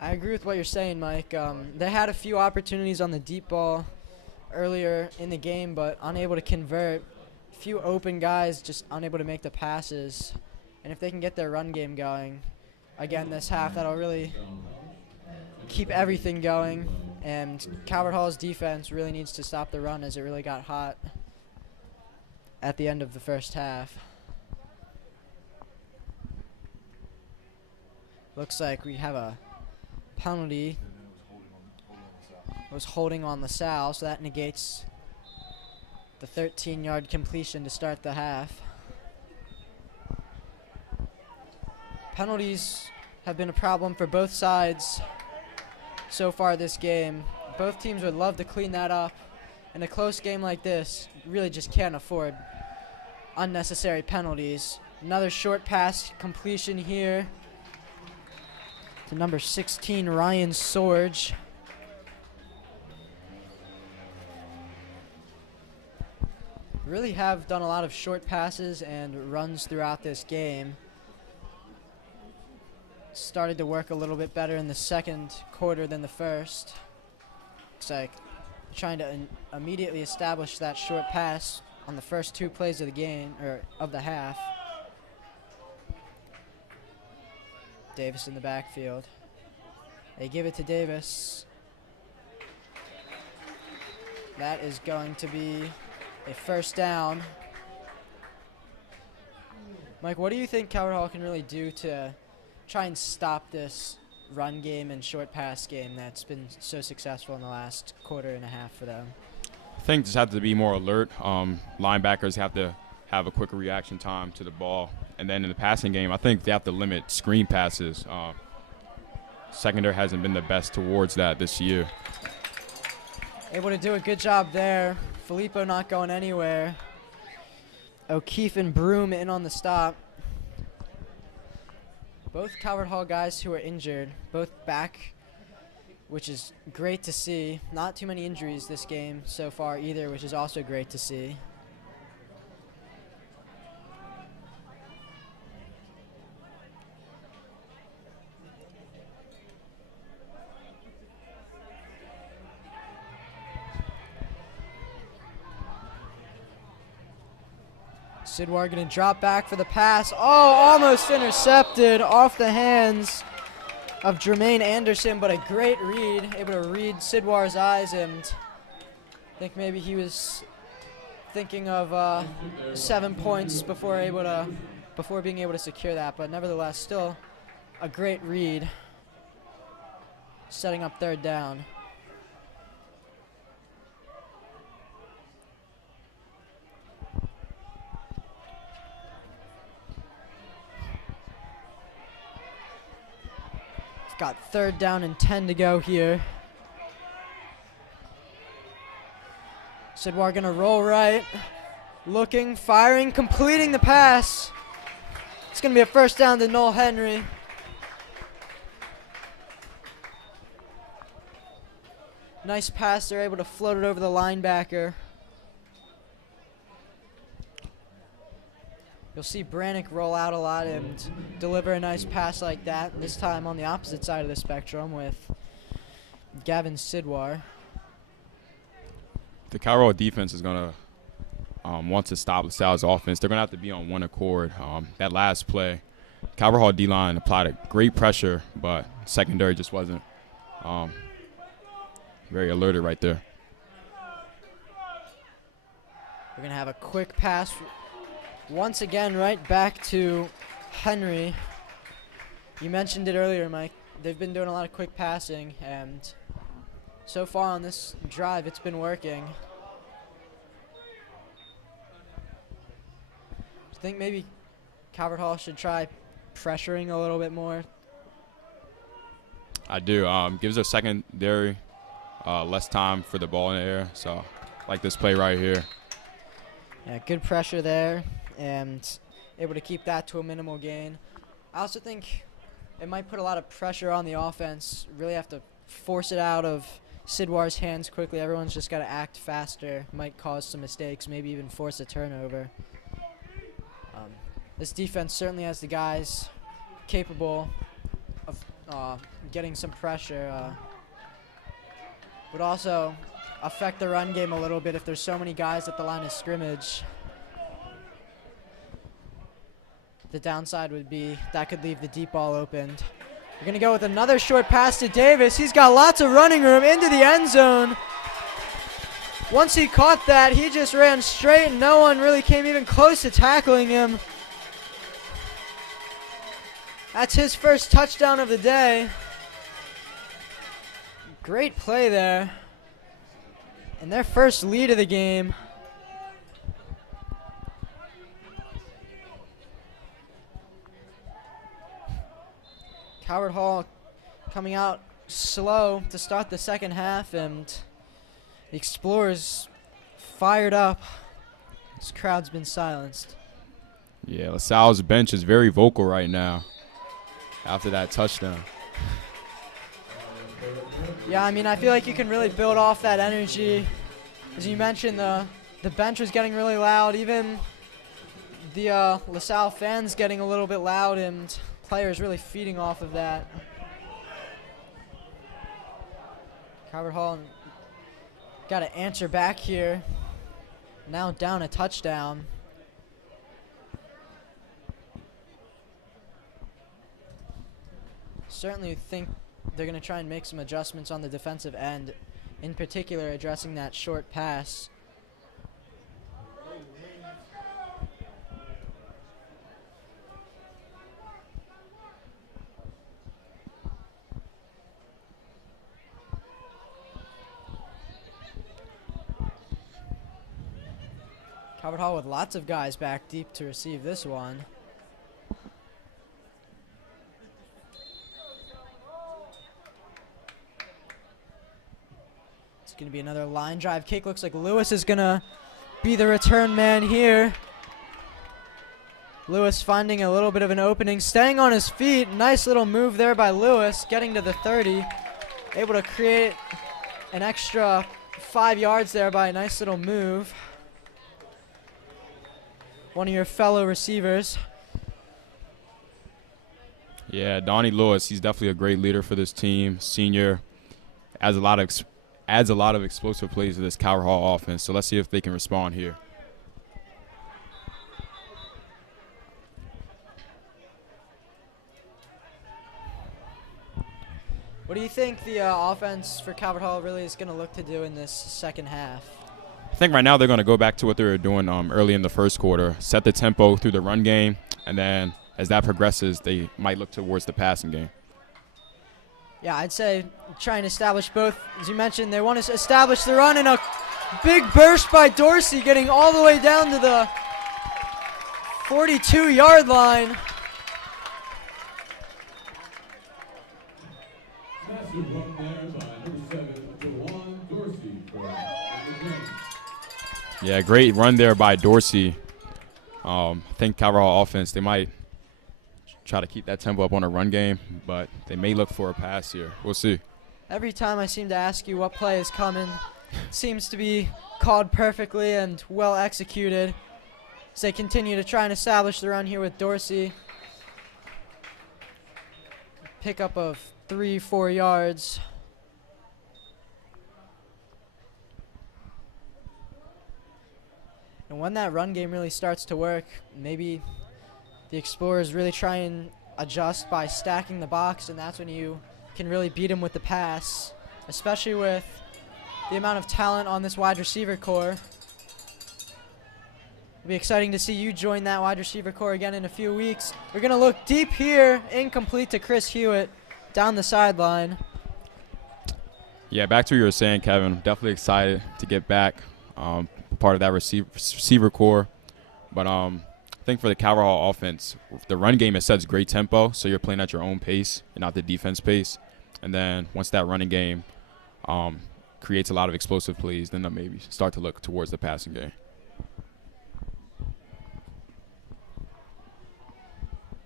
I agree with what you're saying, Mike. They had a few opportunities on the deep ball earlier in the game, but unable to convert. A few open guys just unable to make the passes. And if they can get their run game going again this half, that'll really keep everything going. And Calvert Hall's defense really needs to stop the run, as it really got hot at the end of the first half. Looks like we have a penalty. It was holding on LaSalle, so that negates the 13-yard completion to start the half. Penalties have been a problem for both sides so far this game. Both teams would love to clean that up. In a close game like this, really just can't afford unnecessary penalties. Another short pass completion here to number 16, Ryan Sorge. Really have done a lot of short passes and runs throughout this game. Started to work a little bit better in the second quarter than the first. Looks like trying to immediately establish that short pass on the first two plays of the game, or of the half. Davis in the backfield. They give it to Davis. That is going to be a first down. Mike, what do you think Calvert Hall can really do to try and stop this run game and short pass game that's been so successful in the last quarter and a half for them? I think just have to be more alert. Linebackers have to have a quicker reaction time to the ball. And then in the passing game, I think they have to limit screen passes. Secondary hasn't been the best towards that this year. Able to do a good job there. Filippo not going anywhere. O'Keefe and Broom in on the stop. Both Calvert Hall guys who are injured, both back, which is great to see. Not too many injuries this game so far either, which is also great to see. Sidwar going to drop back for the pass. Oh, almost intercepted off the hands of Jermaine Anderson, but a great read, able to read Sidwar's eyes, and I think maybe he was thinking of 7 points before being able to secure that, but nevertheless, still a great read, setting up third down. Got third down and 10 to go here. Sidwar gonna roll right. Looking, firing, completing the pass. It's gonna be a first down to Noel Henry. Nice pass, they're able to float it over the linebacker. You'll see Brannick roll out a lot and deliver a nice pass like that, this time on the opposite side of the spectrum with Gavin Sidwar. The Colorado defense is going to want to stop LaSalle's offense. They're going to have to be on one accord. That last play, Colorado D-line applied a great pressure, but secondary just wasn't very alerted right there. We're going to have a quick pass once again right back to Henry. You mentioned it earlier, Mike. They've been doing a lot of quick passing, and so far on this drive, it's been working. I think maybe Calvert Hall should try pressuring a little bit more. I do. Gives their secondary less time for the ball in the air, so like this play right here. Yeah, good pressure there, and able to keep that to a minimal gain. I also think it might put a lot of pressure on the offense. Really have to force it out of Sidwar's hands quickly. Everyone's just got to act faster. Might cause some mistakes, maybe even force a turnover. This defense certainly has the guys capable of getting some pressure. Would also affect the run game a little bit if there's so many guys at the line of scrimmage. The downside would be that could leave the deep ball opened. We're going to go with another short pass to Davis. He's got lots of running room into the end zone. Once he caught that, he just ran straight and no one really came even close to tackling him. That's his first touchdown of the day. Great play there. And their first lead of the game. Howard Hall coming out slow to start the second half, and the Explorers fired up. This crowd's been silenced. Yeah, LaSalle's bench is very vocal right now after that touchdown. Yeah, I mean, I feel like you can really build off that energy. As you mentioned, the bench was getting really loud. Even the LaSalle fans getting a little bit loud, and players really feeding off of that. Calvert Hall got to answer back here. Now down a touchdown. Certainly think they're going to try and make some adjustments on the defensive end, in particular addressing that short pass. Calvert Hall with lots of guys back deep to receive this one. It's going to be another line drive kick. Looks like Lewis is going to be the return man here. Lewis finding a little bit of an opening, staying on his feet. Nice little move there by Lewis, getting to the 30. Able to create an extra 5 yards there by a nice little move. One of your fellow receivers. Yeah, Donnie Lewis, he's definitely a great leader for this team. Senior, adds a lot of explosive plays to this Calvert Hall offense. So let's see if they can respond here. What do you think the offense for Calvert Hall really is going to look to do in this second half? I think right now they're going to go back to what they were doing early in the first quarter, set the tempo through the run game, and then as that progresses, they might look towards the passing game. Yeah, I'd say trying to establish both. As you mentioned, they want to establish the run, and a big burst by Dorsey getting all the way down to the 42-yard line. Massive run there by number 7, Jawan Dorsey for the Rams. Yeah, great run there by Dorsey. I think Calvert Hall offense, they might try to keep that tempo up on a run game, but they may look for a pass here. We'll see. Every time I seem to ask you what play is coming, it seems to be called perfectly and well executed as they continue to try and establish the run here with Dorsey. Pickup of 3-4 yards. And when that run game really starts to work, maybe the Explorers really try and adjust by stacking the box, and that's when you can really beat them with the pass, especially with the amount of talent on this wide receiver core. It'll be exciting to see you join that wide receiver core again in a few weeks. We're going to look deep here, incomplete to Chris Hewitt down the sideline. Yeah, back to what you were saying, Kevin. Definitely excited to get back, part of that receiver core. But I think for the Calvert Hall offense, the run game, it sets great tempo, so you're playing at your own pace and not the defense pace. And then once that running game creates a lot of explosive plays, then they'll maybe start to look towards the passing game.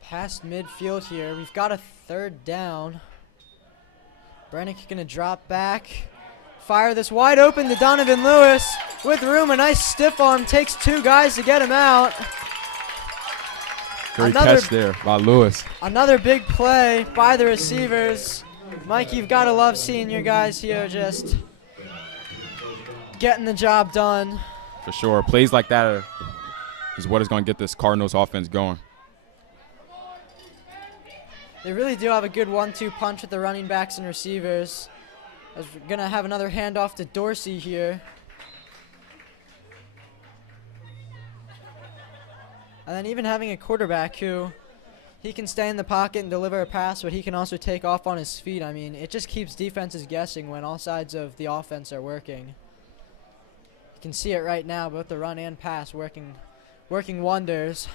Past midfield here. We've got a third down. Brennick going to drop back. Fire this wide open to Donovan Lewis. With room, a nice stiff arm. Takes 2 guys to get him out. Great catch there by Lewis. Another big play by the receivers. Mike, you've got to love seeing your guys here just getting the job done. For sure. Plays like that is what is going to get this Cardinals offense going. They really do have a good 1-2 punch with the running backs and receivers. As we're going to have another handoff to Dorsey here. And then even having a quarterback who he can stay in the pocket and deliver a pass, but he can also take off on his feet. I mean, it just keeps defenses guessing when all sides of the offense are working. You can see it right now, both the run and pass working wonders.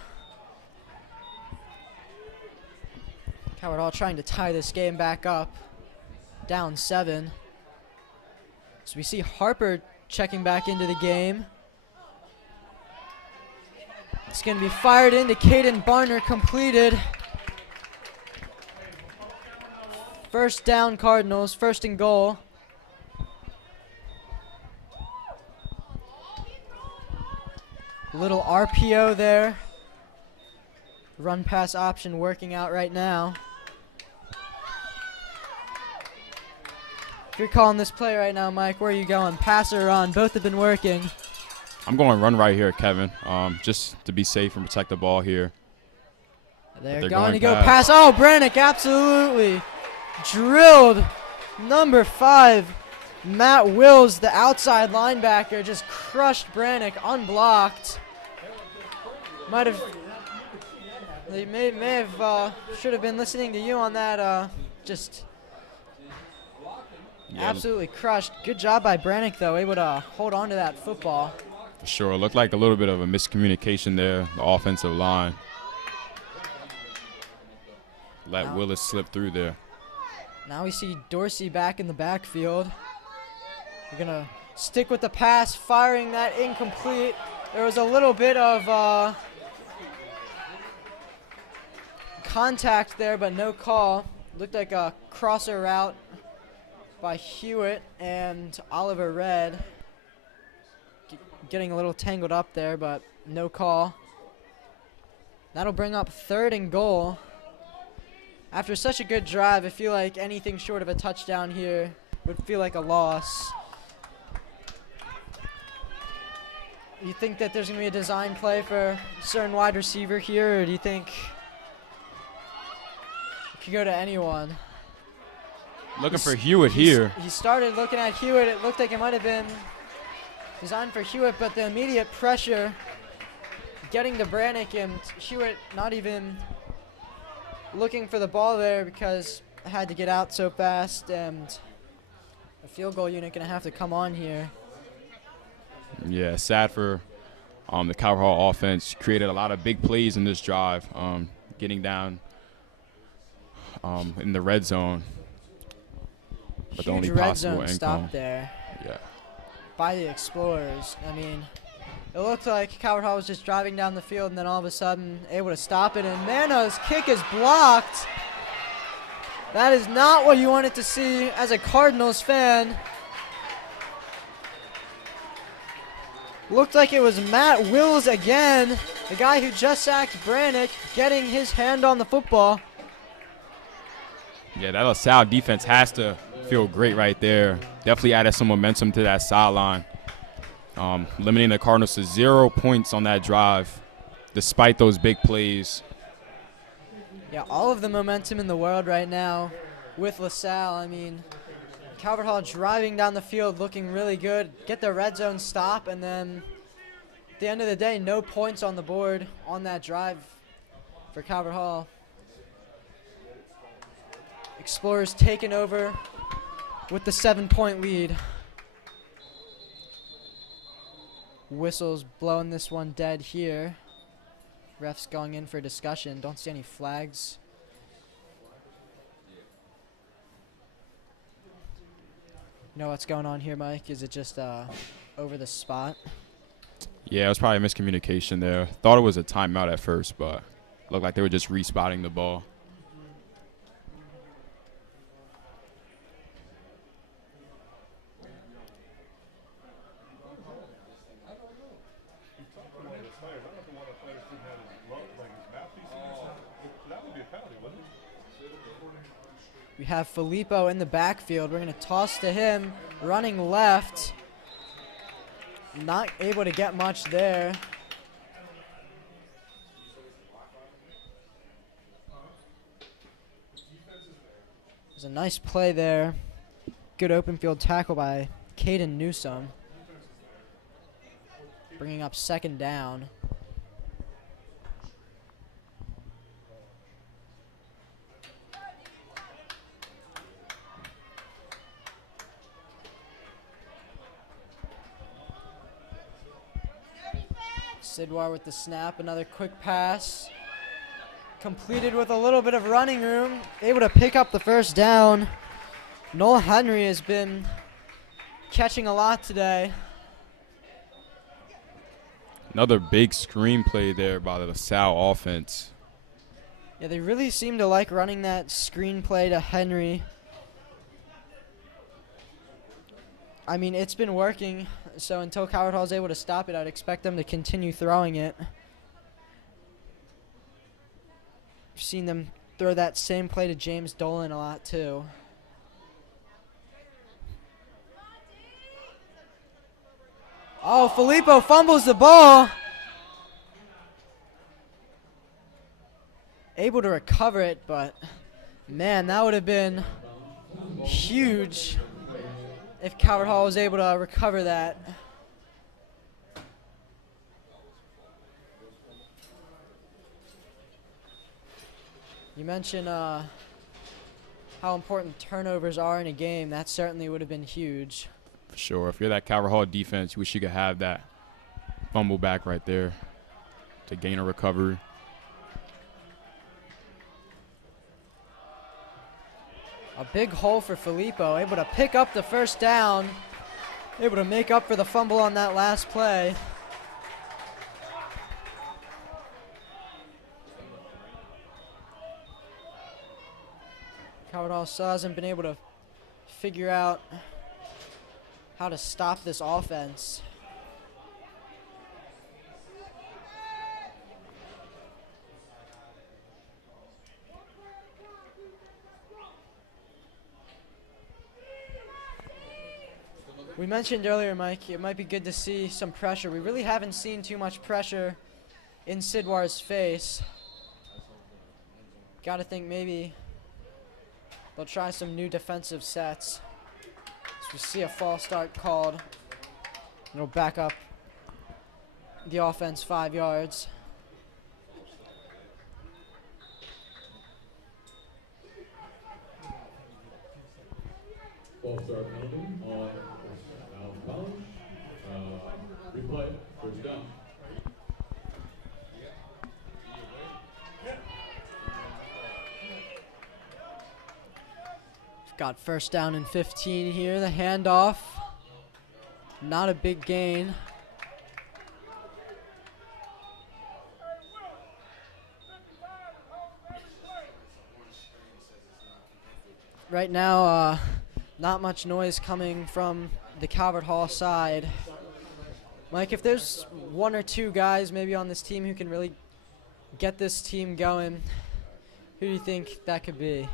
Calvert Hall trying to tie this game back up. Down 7. So we see Harper checking back into the game. It's going to be fired into Caden Barner, completed. First down Cardinals, 1st and goal. Little RPO there. Run pass option working out right now. If you're calling this play right now, Mike, where are you going? Pass or run? Both have been working. I'm going run right here, Kevin, just to be safe and protect the ball here. They're going to go pass. Oh, Brannick absolutely drilled number 5. Matt Wills, the outside linebacker, just crushed Brannick unblocked. They may have should have been listening to you on that. Absolutely crushed. Good job by Brannick, though, able to hold on to that football. For sure. It looked like a little bit of a miscommunication there, the offensive line. Let Willis slip through there. Now we see Dorsey back in the backfield. We're going to stick with the pass, firing that incomplete. There was a little bit of contact there, but no call. Looked like a crosser route by Hewitt and Oliver Red. Getting a little tangled up there, but no call. That'll bring up 3rd and goal. After such a good drive, I feel like anything short of a touchdown here would feel like a loss. You think that there's going to be a design play for a certain wide receiver here, or do you think it could go to anyone? Looking for Hewitt here. He started looking at Hewitt. It looked like it might have been designed for Hewitt, but the immediate pressure getting to Brannick, and Hewitt not even looking for the ball there because it had to get out so fast, and a field goal unit going to have to come on here. Yeah, sad for the Calvert Hall offense. Created a lot of big plays in this drive, getting down in the red zone. But Huge the only red possible zone income. stop there Yeah. by the Explorers. I mean, it looked like Calvert Hall was just driving down the field, and then all of a sudden able to stop it, and Mano's kick is blocked. That is not what you wanted to see as a Cardinals fan. Looked like it was Matt Wills again, the guy who just sacked Brannick, getting his hand on the football. Yeah, that LaSalle defense has to feel great right there. Definitely added some momentum to that sideline. Limiting the Cardinals to 0 points on that drive, despite those big plays. Yeah, all of the momentum in the world right now with LaSalle. I mean, Calvert Hall driving down the field looking really good. Get the red zone stop, and then at the end of the day, no points on the board on that drive for Calvert Hall. Explorers taking over with the 7-point lead. Whistles blowing this one dead here. Refs going in for discussion. Don't see any flags. You know what's going on here, Mike? Is it just over the spot? Yeah, it was probably a miscommunication there. Thought it was a timeout at first, but looked like they were just respotting the ball. We have Filippo in the backfield. We're going to toss to him, running left. Not able to get much there. There's a nice play there. Good open field tackle by Caden Newsome. Bringing up 2nd down. Sidwar with the snap, another quick pass. Completed with a little bit of running room. Able to pick up the 1st down. Noel Henry has been catching a lot today. Another big screenplay there by the LaSalle offense. Yeah, they really seem to like running that screenplay to Henry. I mean, it's been working, so until Calvert Hall is able to stop it, I'd expect them to continue throwing it. I've seen them throw that same play to James Dolan a lot, too. Oh, Filippo fumbles the ball. Able to recover it, but, man, that would have been huge if Calvert Hall was able to recover that. You mentioned how important turnovers are in a game. That certainly would have been huge. For sure. If you're that Calvert Hall defense, you wish you could have that fumble back right there to gain a recovery. A big hole for Filippo, able to pick up the 1st down, able to make up for the fumble on that last play. Calvert Hall still hasn't been able to figure out how to stop this offense. We mentioned earlier, Mike, it might be good to see some pressure. We really haven't seen too much pressure in Sidwar's face. Got to think maybe they'll try some new defensive sets. So we see a false start called. It'll back up the offense 5 yards. False start penalty on LaSalle College. Replay, first down. Got first down and 15 here. The handoff, not a big gain. Right now, not much noise coming from the Calvert Hall side. Mike, if there's one or two guys maybe on this team who can really get this team going, who do you think that could be?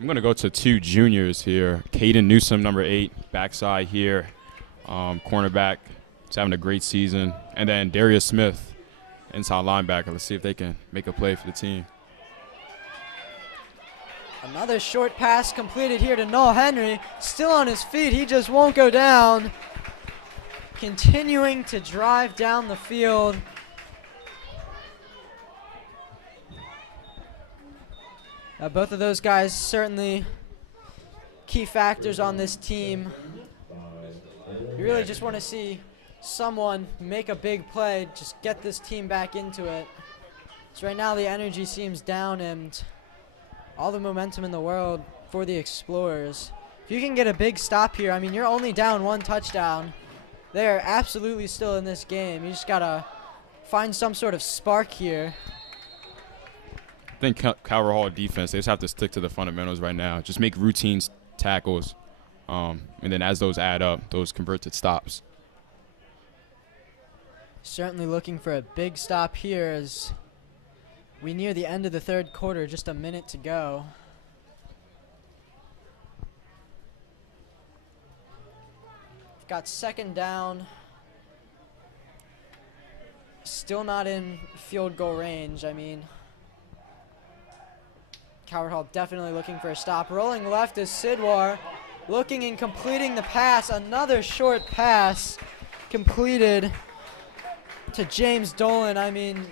I'm going to go to 2 juniors here. Caden Newsom, number 8, backside here. Cornerback. He's having a great season. And then Darius Smith, inside linebacker. Let's see if they can make a play for the team. Another short pass completed here to Noel Henry. Still on his feet. He just won't go down. Continuing to drive down the field. Both of those guys certainly key factors on this team. You really just want to see someone make a big play, just get this team back into it. So right now the energy seems down and all the momentum in the world for the Explorers. If you can get a big stop here, I mean, you're only down 1 touchdown. They're absolutely still in this game. You just got to find some sort of spark here. I think Calvert Hall defense, they just have to stick to the fundamentals right now. Just make routine tackles, and then as those add up, those convert to stops. Certainly looking for a big stop here as we near the end of the 3rd quarter, just a minute to go. Got 2nd down. Still not in field goal range. I mean, Calvert Hall definitely looking for a stop. Rolling left is Sidwar, looking and completing the pass. Another short pass completed to James Dolan. I mean,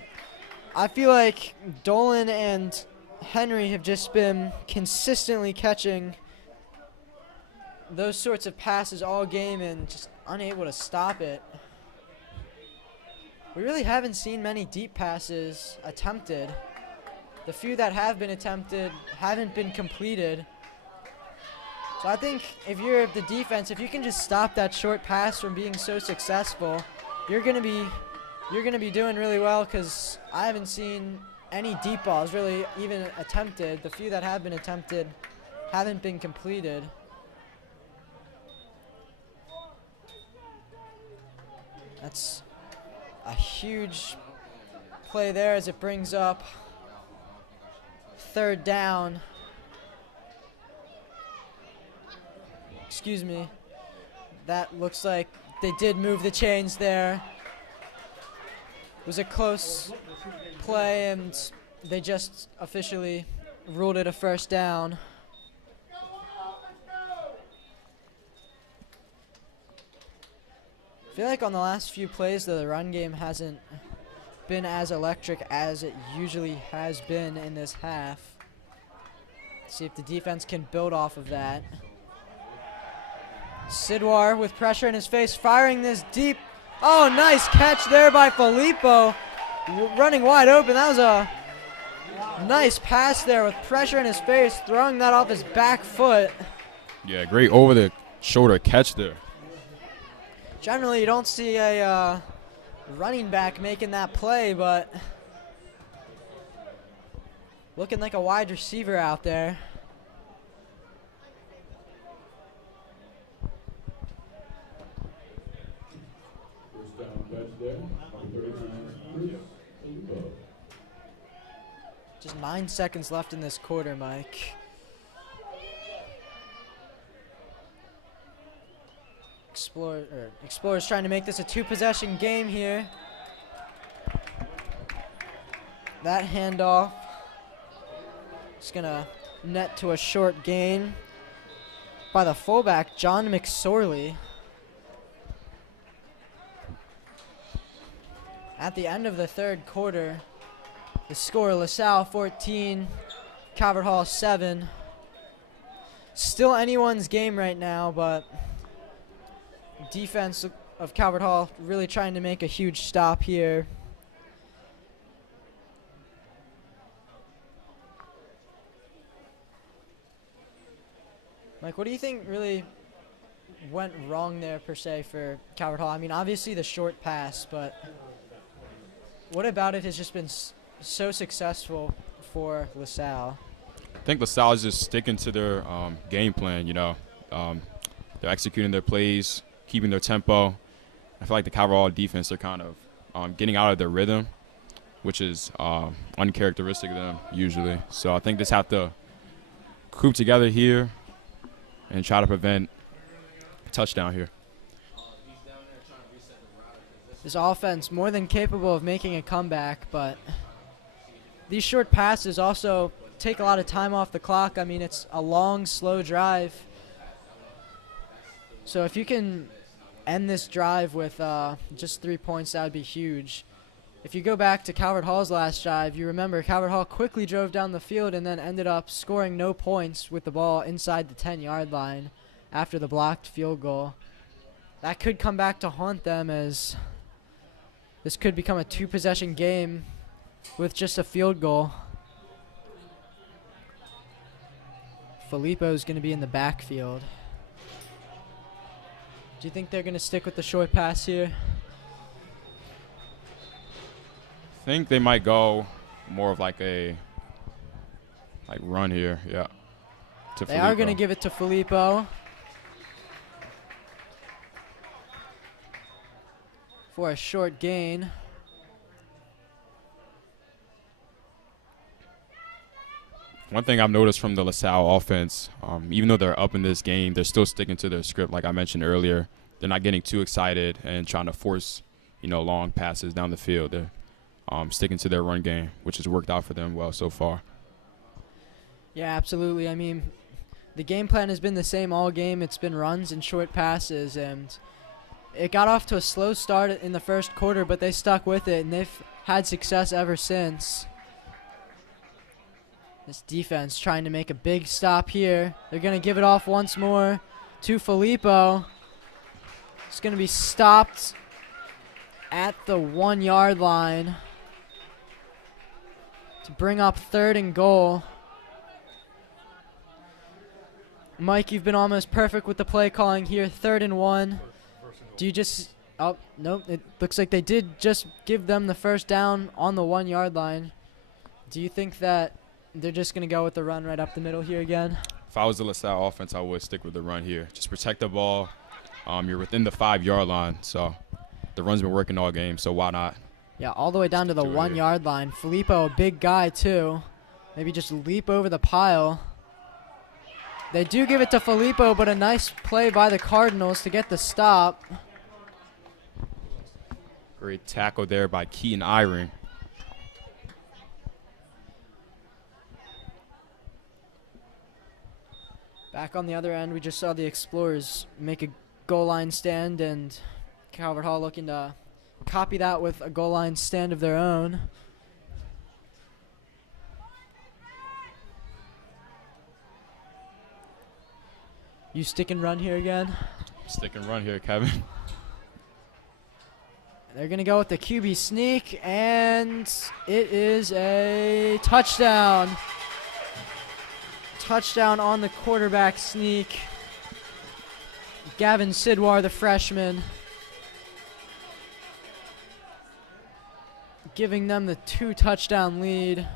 I feel like Dolan and Henry have just been consistently catching those sorts of passes all game and just unable to stop it. We really haven't seen many deep passes attempted. The few that have been attempted haven't been completed. So I think if you're the defense, if you can just stop that short pass from being so successful, you're gonna be doing really well, because I haven't seen any deep balls really even attempted. The few that have been attempted haven't been completed. That's a huge play there as it brings up 3rd down. Excuse me. That looks like they did move the chains there. It was a close play and they just officially ruled it a 1st down. I feel like on the last few plays, though, the run game hasn't been as electric as it usually has been in this half. See if the defense can build off of that. Sidwar with pressure in his face, firing this deep. Oh, nice catch there by Filippo. Running wide open. That was a nice pass there with pressure in his face, throwing that off his back foot. Yeah, great over-the-shoulder catch there. Generally, you don't see a running back making that play, but looking like a wide receiver out there. First down catch there. Number 39, Filippo. Just 9 seconds left in this quarter, Mike. Explorers trying to make this a 2-possession game here. That handoff is gonna net to a short gain by the fullback, John McSorley. At the end of the third quarter, the score, LaSalle 14, Calvert Hall 7. Still anyone's game right now, but defense of Calvert Hall really trying to make a huge stop here. Mike, what do you think really went wrong there per se for Calvert Hall? I mean, obviously the short pass, but what about it has just been so successful for LaSalle? I think LaSalle is just sticking to their game plan, you know. They're executing their plays, keeping their tempo. I feel like the Calvert Hall defense are kind of getting out of their rhythm, which is uncharacteristic of them usually. So I think they just have to group together here and try to prevent a touchdown here. This offense more than capable of making a comeback, but these short passes also take a lot of time off the clock. I mean, it's a long, slow drive. So if you can end this drive with just 3 points, that would be huge. If you go back to Calvert Hall's last drive, you remember Calvert Hall quickly drove down the field and then ended up scoring no points with the ball inside the 10-yard line after the blocked field goal. That could come back to haunt them, as this could become a 2-possession game with just a field goal. Filippo's going to be in the backfield. Do you think they're going to stick with the short pass here? I think they might go more of like a run here, yeah. They are going to give it to Filippo for a short gain. One thing I've noticed from the LaSalle offense, even though they're up in this game, they're still sticking to their script like I mentioned earlier. They're not getting too excited and trying to force, long passes down the field. They're sticking to their run game, which has worked out for them well so far. Yeah, absolutely. I mean, the game plan has been the same all game. It's been runs and short passes, and it got off to a slow start in the first quarter, but they stuck with it, and they've had success ever since. This defense trying to make a big stop here. They're going to give it off once more to Filippo. It's going to be stopped at the 1-yard line to bring up 3rd and goal. Mike, you've been almost perfect with the play calling here. 3rd and 1. Do you just... Oh, nope. It looks like they did just give them the first down on the 1-yard line. Do you think that they're just going to go with the run right up the middle here again? If I was the LaSalle offense, I would stick with the run here. Just protect the ball. You're within the 5-yard line, so the run's been working all game, so why not? Yeah, all the way down to the 1-yard line. Filippo, a big guy, too. Maybe just leap over the pile. They do give it to Filippo, but a nice play by the Cardinals to get the stop. Great tackle there by Keaton Eyring. Back on the other end, we just saw the Explorers make a goal line stand, and Calvert Hall looking to copy that with a goal line stand of their own. You stick and run here again? Stick and run here, Kevin. They're going to go with the QB sneak, and it is a touchdown. Touchdown on the quarterback sneak. Gavin Sidwar, the freshman, giving them the 2-touchdown lead.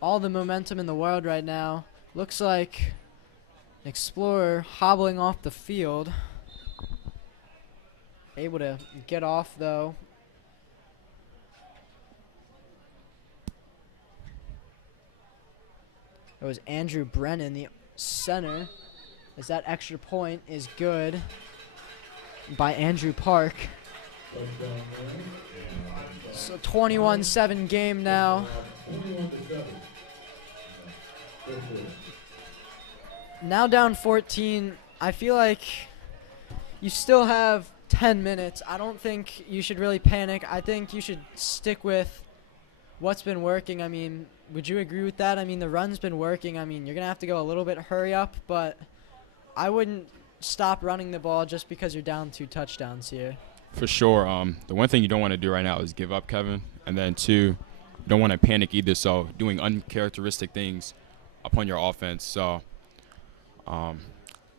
All the momentum in the world right now. Looks like Explorer hobbling off the field. Able to get off, though. It was Andrew Brennan, the center, as that extra point is good by Andrew Park. Touchdown there. So 21-7 game now. 21-7. Now down 14. I feel like you still have 10 minutes. I don't think you should really panic. I think you should stick with what's been working. I mean, would you agree with that? I mean, the run's been working. I mean, you're going to have to go a little bit hurry up, but I wouldn't stop running the ball just because you're down 2 touchdowns here. For sure. The one thing you don't want to do right now is give up, Kevin. And then 2, you don't want to panic either. So doing uncharacteristic things upon your offense. So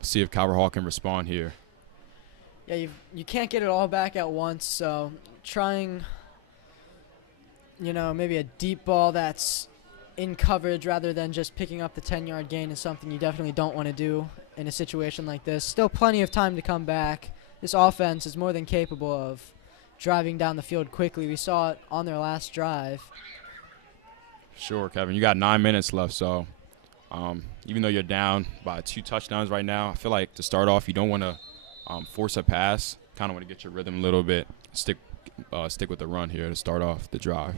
see if Calvert Hall can respond here. Yeah, you can't get it all back at once. So trying, maybe a deep ball that's in coverage rather than just picking up the 10-yard gain is something you definitely don't want to do in a situation like this. Still plenty of time to come back. This offense is more than capable of driving down the field quickly. We saw it on their last drive. Sure, Kevin. You got 9 minutes left, so even though you're down by 2 touchdowns right now, I feel like to start off you don't want to force a pass. Kind of want to get your rhythm a little bit. Stick with the run here to start off the drive.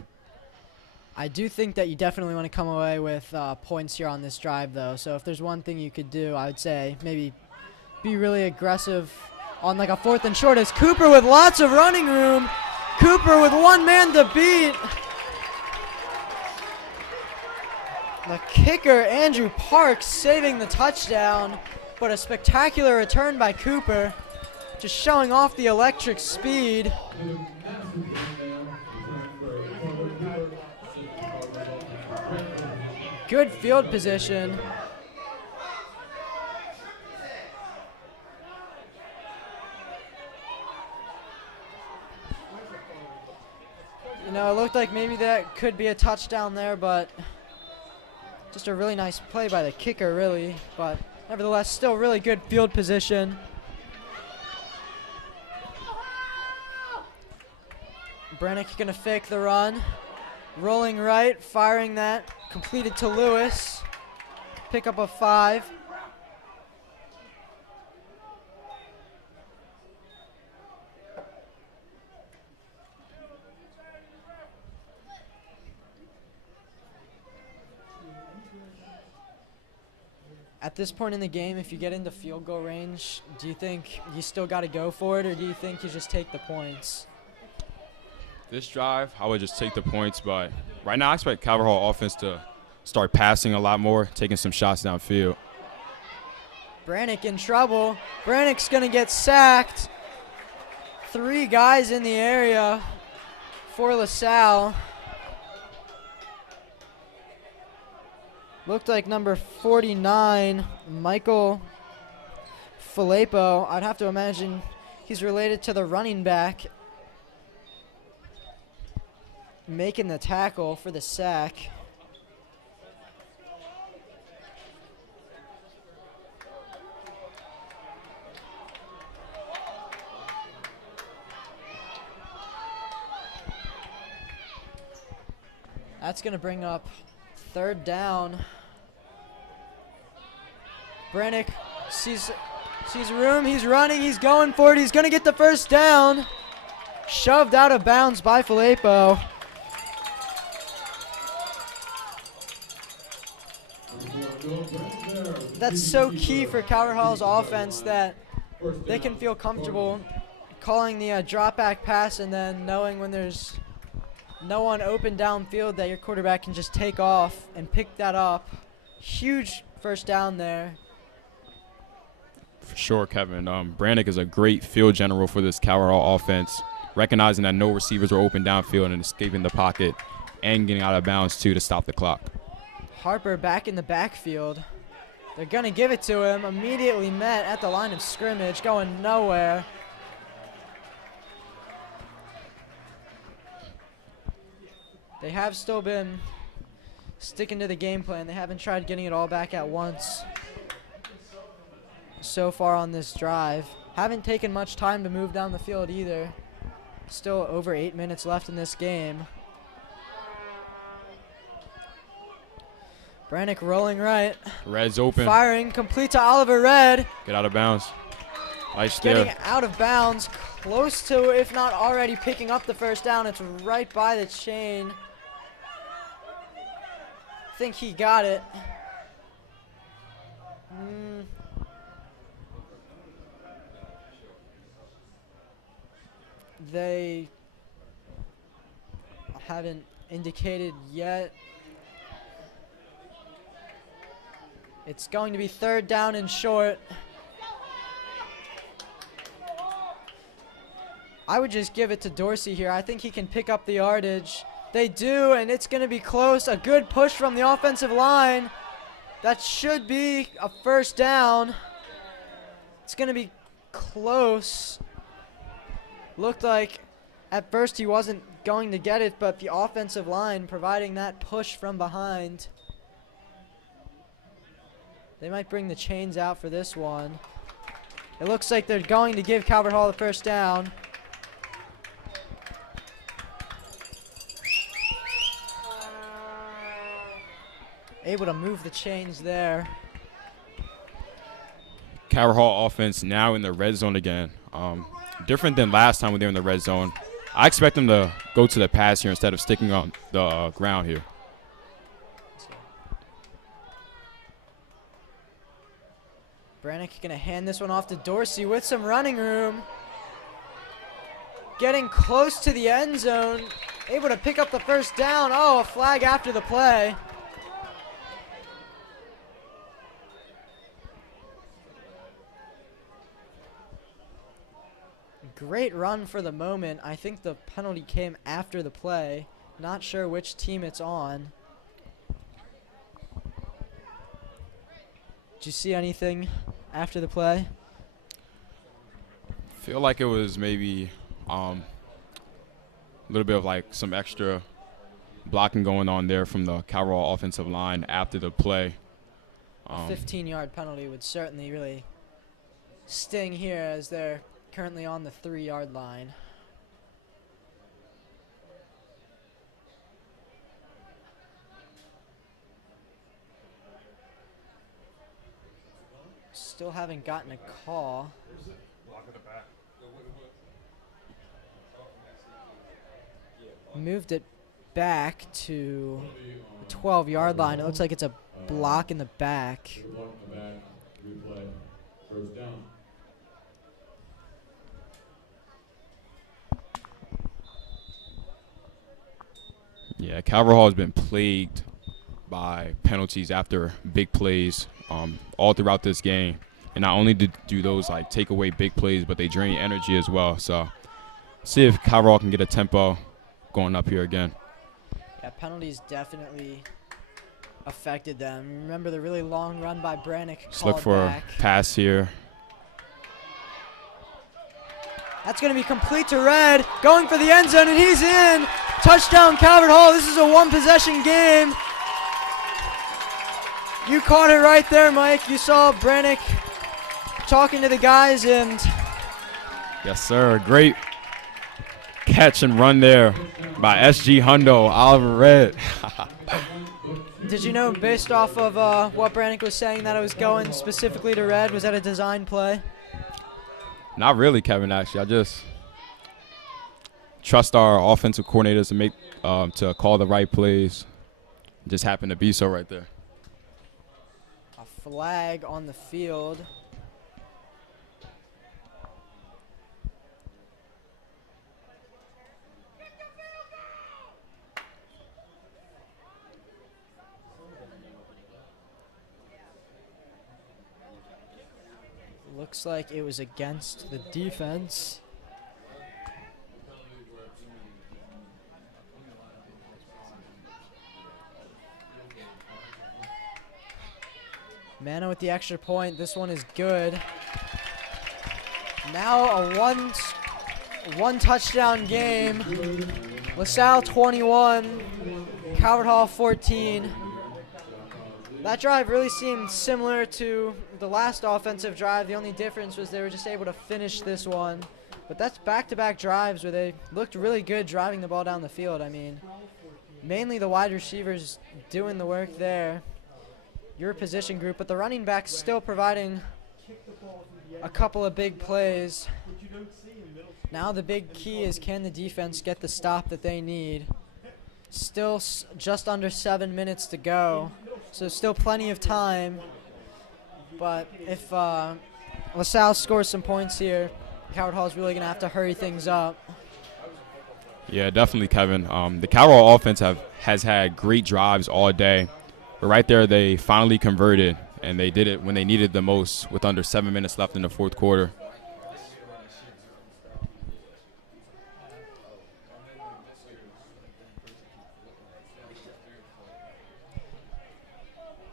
I do think that you definitely want to come away with points here on this drive, though. So if there's one thing you could do, I would say maybe be really aggressive on like a 4th and short. As Cooper with lots of running room. Cooper with one man to beat. The kicker, Andrew Parks, saving the touchdown, but a spectacular return by Cooper, just showing off the electric speed. Good field position. It looked like maybe that could be a touchdown there, but just a really nice play by the kicker, really. But nevertheless, still really good field position. Brannick going to fake the run. Rolling right, firing that. Completed to Lewis. Pick up a 5. At this point in the game, if you get into field goal range, do you think you still got to go for it, or do you think you just take the points? This drive, I would just take the points, but right now I expect Calvert Hall offense to start passing a lot more, taking some shots downfield. Brannick in trouble. Brannick's going to get sacked. 3 guys in the area for LaSalle. Looked like number 49, Michael Filippo. I'd have to imagine he's related to the running back making the tackle for the sack. That's going to bring up 3rd down. Brannick sees room. He's running. He's going for it. He's going to get the 1st down. Shoved out of bounds by Filippo. That's so key for Calvert Hall's offense that they can feel comfortable calling the drop back pass and then knowing when there's no one open downfield that your quarterback can just take off and pick that up. Huge 1st down there. For sure, Kevin. Brannick is a great field general for this Calvert Hall offense, recognizing that no receivers are open downfield and escaping the pocket and getting out of bounds, too, to stop the clock. Harper back in the backfield. They're going to give it to him. Immediately met at the line of scrimmage, going nowhere. They have still been sticking to the game plan. They haven't tried getting it all back at once so far on this drive. Haven't taken much time to move down the field either. Still over 8 minutes left in this game. Brannick rolling right. Red's open. Firing, complete to Oliver Red. Get out of bounds. Nice Getting there. out of bounds, close to, if not already picking up the first down. It's right by the chain. I think he got it. They haven't indicated yet. It's going to be 3rd down and short. I would just give it to Dorsey here. I think he can pick up the yardage. They do, and it's going to be close. A good push from the offensive line. That should be a 1st down. It's going to be close. Looked like at first he wasn't going to get it, but the offensive line providing that push from behind. They might bring the chains out for this one. It looks like they're going to give Calvert Hall the 1st down. Able to move the chains there. Calvert Hall offense now in the red zone again. Different than last time when they were in the red zone. I expect them to go to the pass here instead of sticking on the ground here. Brannick going to hand this one off to Dorsey with some running room. Getting close to the end zone. Able to pick up the 1st down. Oh, a flag after the play. Great run for the moment. I think the penalty came after the play. Not sure which team it's on. Did you see anything after the play? Feel like it was maybe a little bit of like some extra blocking going on there from the Calvert Hall offensive line after the play. A 15-yard penalty would certainly really sting here as they're currently on the 3-yard line. Still haven't gotten a call. Block at the back. Moved it back to the 12-yard line. It looks like it's a block in the back. Block in the back. Replay. 1st down. Yeah, Calvert Hall has been plagued by penalties after big plays all throughout this game. And not only do those like take away big plays, but they drain energy as well. So see if Calvert Hall can get a tempo going up here again. Yeah, penalties definitely affected them. Remember the really long run by Brannick. Let's look for a pass here. That's going to be complete to Red. Going for the end zone, and he's in. Touchdown, Calvert Hall. This is a 1-possession game. You caught it right there, Mike. You saw Brannick talking to the guys, and Yes, sir. Great catch and run there by SG Hundo, Oliver Red. did you know based off of what Brannick was saying that it was going specifically to Red? Was that a design play? Not really, Kevin, actually. I just trust our offensive coordinators to make to call the right plays. It just happened to be so right there. A flag on the field. Looks like it was against the defense. Mano with the extra point. This one is good. Now a one touchdown game. LaSalle 21, Calvert Hall 14. That drive really seemed similar to the last offensive drive. The only difference was they were just able to finish this one. But that's back-to-back drives where they looked really good driving the ball down the field. I mean, mainly the wide receivers doing the work there. Your position group, but the running backs still providing a couple of big plays. Now the big key is, can the defense get the stop that they need? Still just under 7 minutes to go, so still plenty of time. But if LaSalle scores some points here, Coward Hall is really going to have to hurry things up. Yeah, definitely, Kevin. The Coward Hall offense has had great drives all day, but right there they finally converted, and they did it when they needed the most with under 7 minutes left in the fourth quarter.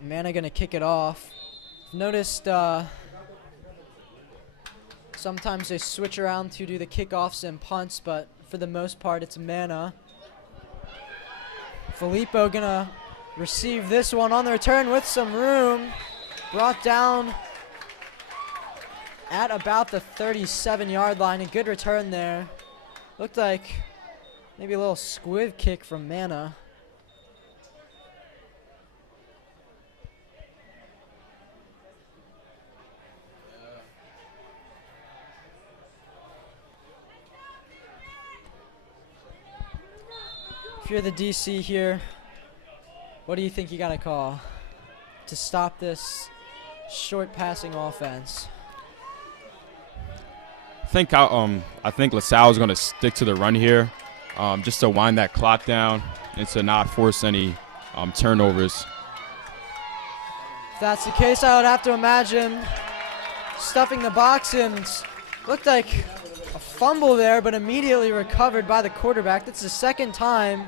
Manna going to kick it off. Noticed sometimes they switch around to do the kickoffs and punts, but for the most part it's Manna. Filippo going to receive this one on the return with some room. Brought down at about the 37-yard line. A good return there. Looked like maybe a little squib kick from Manna. If you're the DC here, what do you think you got to call to stop this short passing offense? I think LaSalle is going to stick to the run here, just to wind that clock down and to not force any turnovers. If that's the case, I would have to imagine stuffing the box in. Looked like a fumble there, but immediately recovered by the quarterback. That's the second time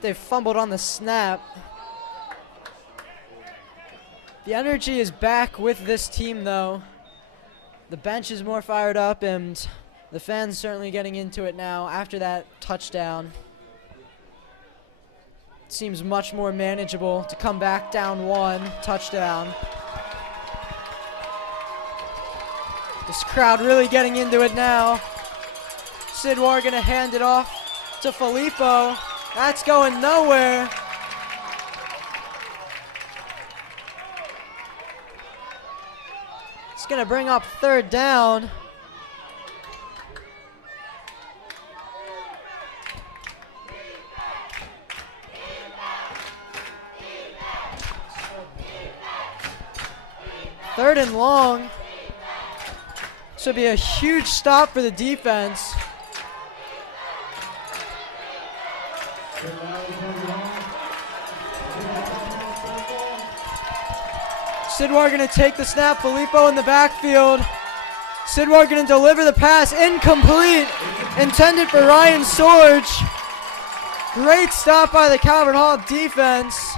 they've fumbled on the snap. The energy is back with this team, though. The bench is more fired up, and the fans certainly getting into it now after that touchdown. It seems much more manageable to come back down 1 touchdown. This crowd really getting into it now. Sidwar gonna hand it off to Filippo. That's going nowhere. It's gonna bring up 3rd down. Third and long. This would be a huge stop for the defense. Sidwar going to take the snap. Filippo in the backfield. Sidwar going to deliver the pass. Incomplete. Intended for Ryan Sorge. Great stop by the Calvert Hall defense.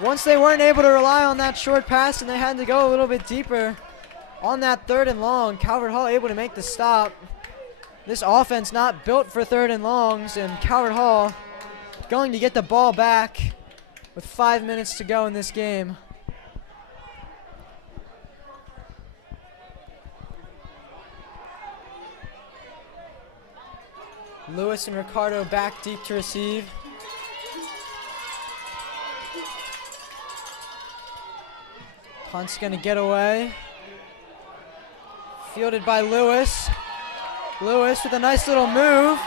Once they weren't able to rely on that short pass and they had to go a little bit deeper on that 3rd and long, Calvert Hall able to make the stop. This offense not built for 3rd and longs, and Calvert Hall going to get the ball back with 5 minutes to go in this game. Lewis and Ricardo back deep to receive. Punt's gonna get away. Fielded by Lewis. Lewis with a nice little move.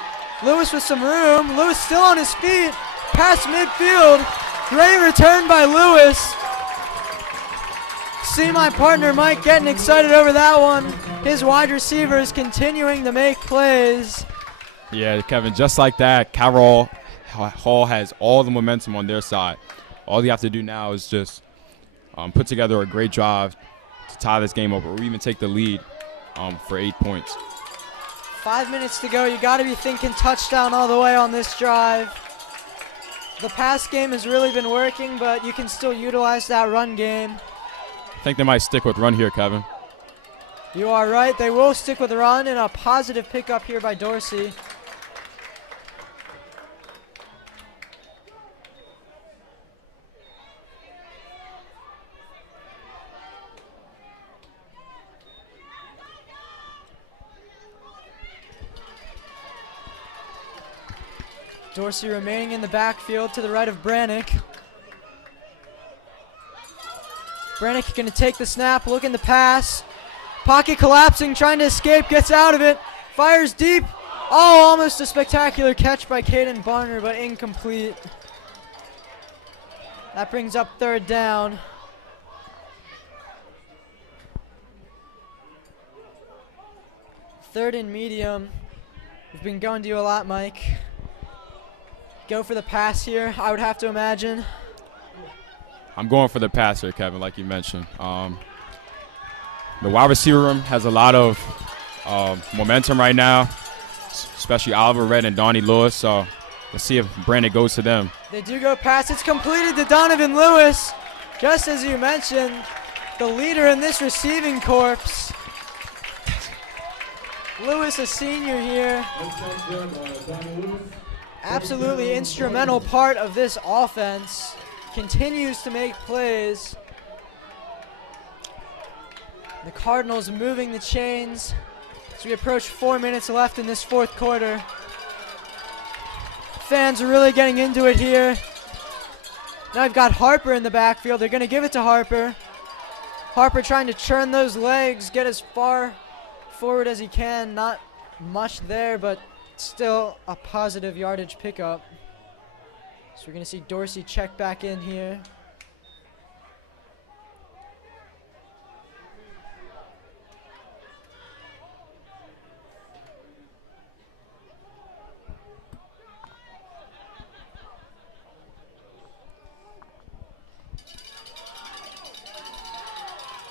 Lewis with some room. Lewis still on his feet. Past midfield. Great return by Lewis. See my partner Mike getting excited over that one. His wide receivers continuing to make plays. Yeah, Kevin, just like that, Calvert Hall has all the momentum on their side. All you have to do now is just put together a great drive to tie this game up, or even take the lead for 8 points. 5 minutes to go. You got to be thinking touchdown all the way on this drive. The pass game has really been working, but you can still utilize that run game. I think they might stick with run here, Kevin. You are right. They will stick with run, and a positive pickup here by Dorsey. Dorsey remaining in the backfield to the right of Brannick. Brannick going to take the snap, look in the pass. Pocket collapsing, trying to escape, gets out of it, fires deep. Oh, almost a spectacular catch by Caden Barner, but incomplete. That brings up third down. Third and medium. We've been going to you a lot, Mike. Go for the pass here, I would have to imagine. I'm going for the pass here, Kevin, like you mentioned. The wide receiver room has a lot of momentum right now, especially Oliver Red and Donnie Lewis. So let's see if Brandon goes to them. They do go pass. It's completed to Donovan Lewis. Just as you mentioned, the leader in this receiving corps. Lewis, a senior here. Absolutely instrumental part of this offense. Continues to make plays. The Cardinals moving the chains as we approach 4 minutes left in this fourth quarter. Fans are really getting into it here. Now I've got Harper in the backfield. They're going to give it to Harper. Harper trying to churn those legs, get as far forward as he can. Not much there, but still a positive yardage pickup. So we're going to see Dorsey check back in here.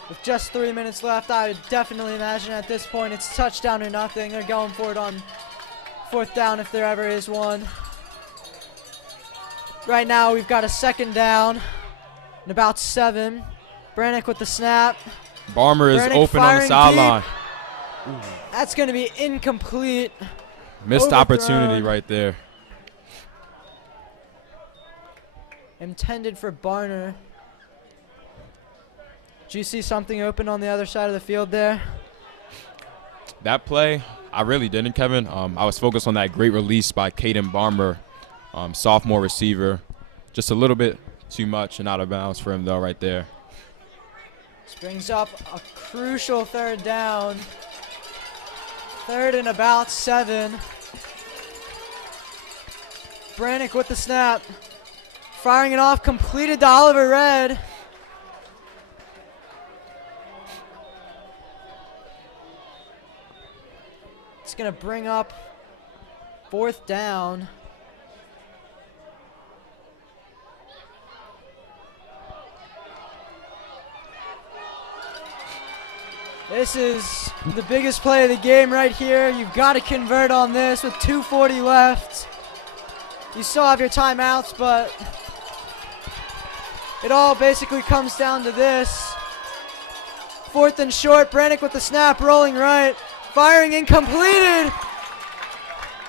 With just 3 minutes left, I would definitely imagine at this point it's touchdown or nothing. They're going for it on fourth down if there ever is one. Right now we've got a second down and about 7. Brannick with the snap. Barmer is open on the sideline. That's going to be incomplete. Missed Overthrown. opportunity right there. Intended for Barner. Did you see something open on the other side of the field there? That play, I really didn't, Kevin. I was focused on that great release by Caden Barmer, sophomore receiver. Just a little bit too much and out of bounds for him, though, right there. This brings up a crucial third down. Third and about 7. Brannick with the snap. Firing it off, completed to Oliver Red. It's going to bring up fourth down. This is the biggest play of the game right here. You've got to convert on this with 2:40 left. You still have your timeouts, but it all basically comes down to this. Fourth and short, Brannick with the snap, rolling right. Firing incompleted.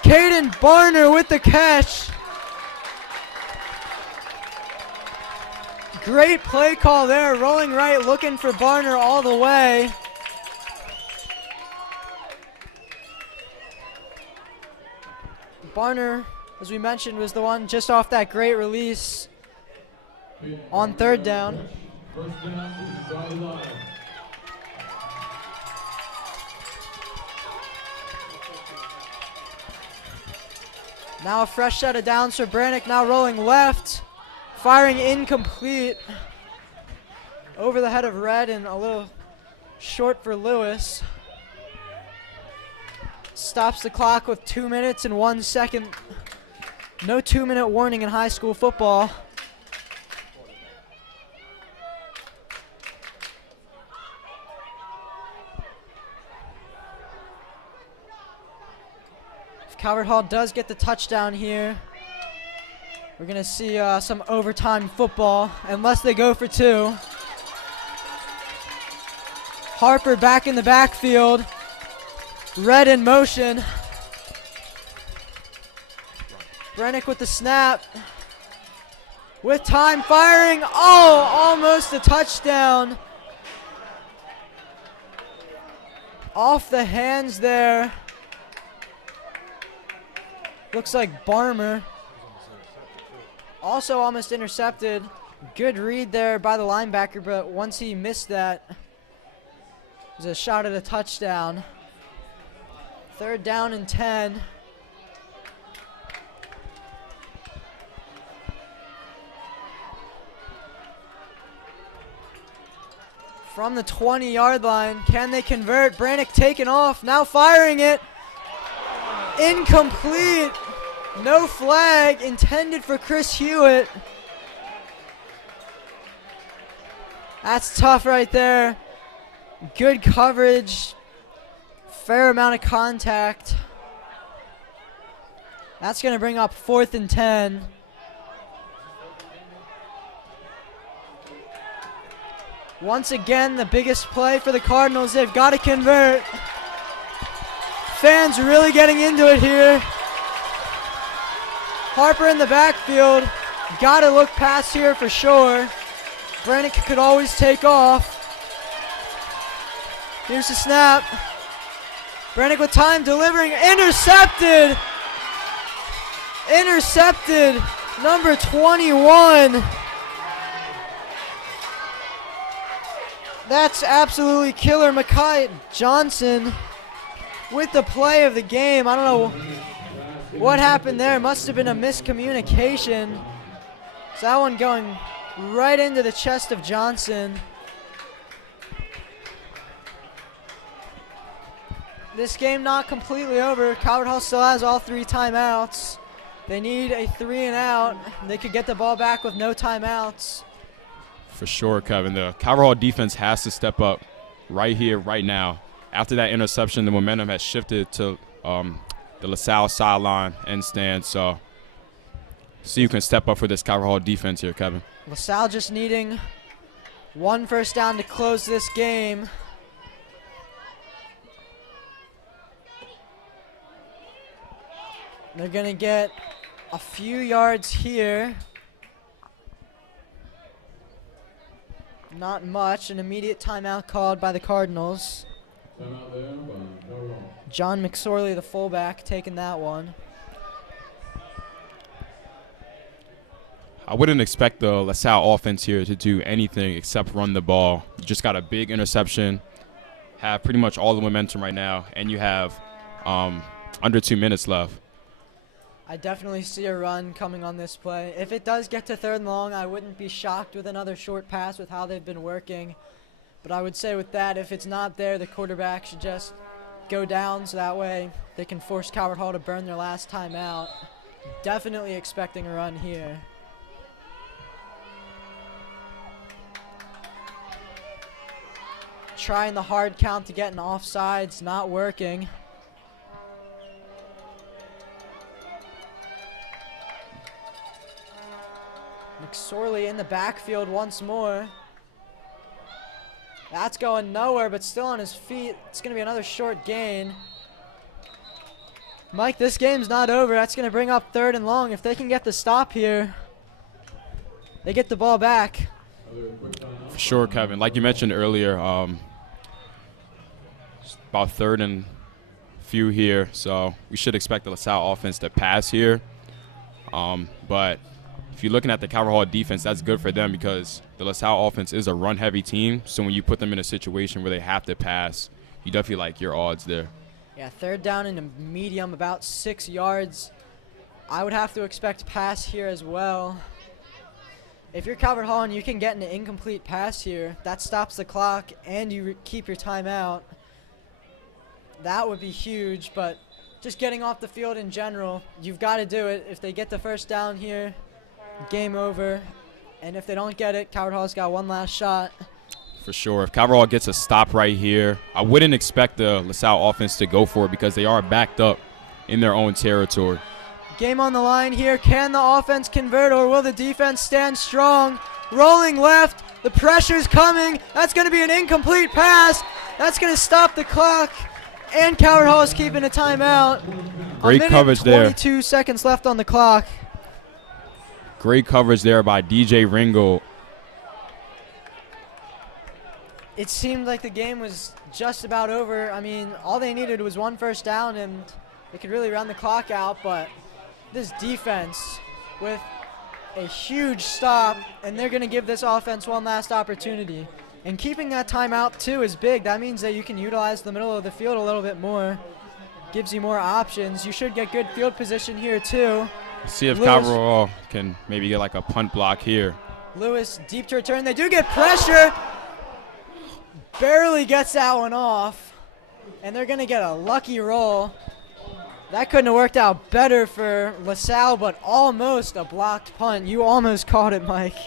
Caden Barner with the catch. Great play call there, rolling right, looking for Barner all the way. Barner, as we mentioned, was the one just off that great release on third down. First down, by the line. Now a fresh set of downs for Brannick, now rolling left. Firing incomplete. Over the head of Red and a little short for Lewis. Stops the clock with 2 minutes and 1 second. No 2-minute warning in high school football. Calvert Hall does get the touchdown here. We're going to see some overtime football, unless they go for 2. Harper back in the backfield. Red in motion. Brannick with the snap. With time, firing. Oh, almost a touchdown. Off the hands there. Looks like Barmer. Also almost intercepted. Good read there by the linebacker, but once he missed that, it was a shot at a touchdown. 3rd down and 10. From the 20-yard line, can they convert? Brannick taking off, now firing it. Incomplete. No flag intended for Chris Hewitt. That's tough right there. Good coverage. Fair amount of contact. That's going to bring up 4th and 10. Once again, the biggest play for the Cardinals. They've got to convert. Fans really getting into it here. Harper in the backfield. Got to look past here for sure. Brannick could always take off. Here's the snap. Brannick with time delivering. Intercepted. Intercepted. Number 21. That's absolutely killer. Mekhi Johnson with the play of the game. I don't know what happened there. Must have been a miscommunication. So that one going right into the chest of Johnson. This game not completely over. Calvert Hall still has all 3 timeouts. They need a 3 and out. They could get the ball back with no timeouts. For sure, Kevin. The Calvert Hall defense has to step up right here, right now. After that interception, the momentum has shifted to the LaSalle sideline end stand. So see who can step up for this Calvert Hall defense here, Kevin. LaSalle just needing 1 first down to close this game. They're going to get a few yards here. Not much. An immediate timeout called by the Cardinals. Timeout there by Calvert Hall. John McSorley, the fullback, taking that one. I wouldn't expect the LaSalle offense here to do anything except run the ball. You just got a big interception, have pretty much all the momentum right now, and you have under 2 minutes left. I definitely see a run coming on this play. If it does get to 3rd and long, I wouldn't be shocked with another short pass with how they've been working. But I would say with that, if it's not there, the quarterback should just go down so that way they can force Calvert Hall to burn their last time out. Definitely expecting a run here. Trying the hard count to get an offsides, not working. McSorley in the backfield once more. That's going nowhere, but still on his feet. It's going to be another short gain. Mike, this game's not over. That's going to bring up 3rd and long. If they can get the stop here, they get the ball back. For sure, Kevin. Like you mentioned earlier, about 3rd and few here, so we should expect the LaSalle offense to pass here. But if you're looking at the Calvert Hall defense, that's good for them because the LaSalle offense is a run-heavy team. So when you put them in a situation where they have to pass, you definitely like your odds there. Yeah, 3rd down and a medium, about 6 yards. I would have to expect pass here as well. If you're Calvert Hall and you can get an incomplete pass here, that stops the clock and you keep your timeout. That would be huge, but just getting off the field in general, you've got to do it. If they get the 1st down here, game over. And if they don't get it, Calvert Hall's got one last shot. For sure. If Calvert Hall gets a stop right here, I wouldn't expect the LaSalle offense to go for it because they are backed up in their own territory. Game on the line here. Can the offense convert or will the defense stand strong? Rolling left. The pressure's coming. That's going to be an incomplete pass. That's going to stop the clock. And Calvert Hall is keeping a timeout. Great coverage there. 22 seconds left on the clock. Great coverage there by DJ Ringgold. It seemed like the game was just about over. I mean, all they needed was 1 first down, and they could really run the clock out. But this defense with a huge stop, and they're going to give this offense one last opportunity. And keeping that timeout, too, is big. That means that you can utilize the middle of the field a little bit more. Gives you more options. You should get good field position here, too. See if Calvert Hall can maybe get like a punt block here. Lewis, deep to return. They do get pressure. Barely gets that one off. And they're going to get a lucky roll. That couldn't have worked out better for LaSalle, but almost a blocked punt. You almost caught it, Mike.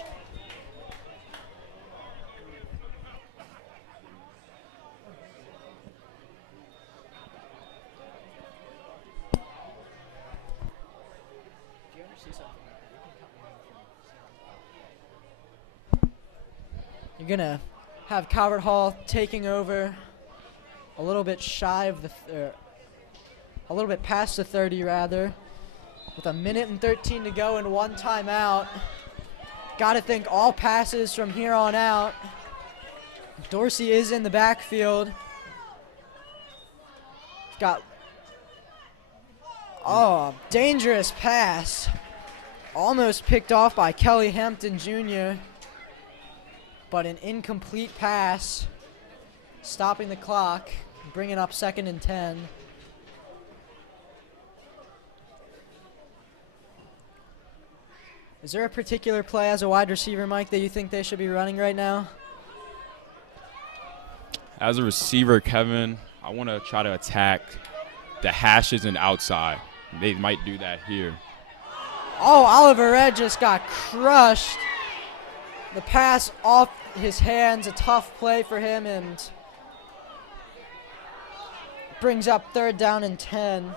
You're going to have Calvert Hall taking over a little bit shy of the, a little bit past the 30 rather, with 1:13 to go and 1 timeout. Got to think all passes from here on out. Dorsey is in the backfield. Got, oh, dangerous pass. Almost picked off by Kelly Hampton Jr., but an incomplete pass, stopping the clock, bringing up 2nd and 10. Is there a particular play as a wide receiver, Mike, that you think they should be running right now? As a receiver, Kevin, I want to try to attack the hashes and outside. They might do that here. Oh, Oliver Red just got crushed. The pass off his hands, a tough play for him, and brings up 3rd down and 10.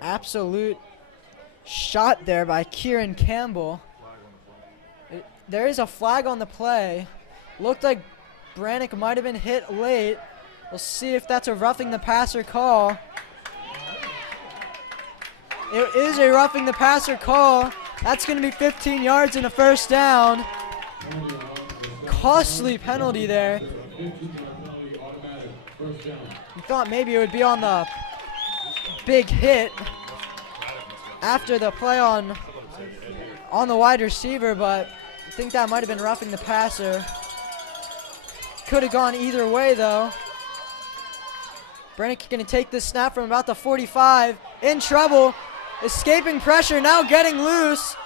Absolute shot there by Kieran Campbell. There is a flag on the play. Looked like Brannick might have been hit late. We'll see if that's a roughing the passer call. It is a roughing the passer call. That's going to be 15 yards and a 1st down. Costly penalty there. You thought maybe it would be on the big hit after the play on the wide receiver, but I think that might have been roughing the passer. Could have gone either way, though. Brannick going to take this snap from about the 45. In trouble. Escaping pressure, now getting loose.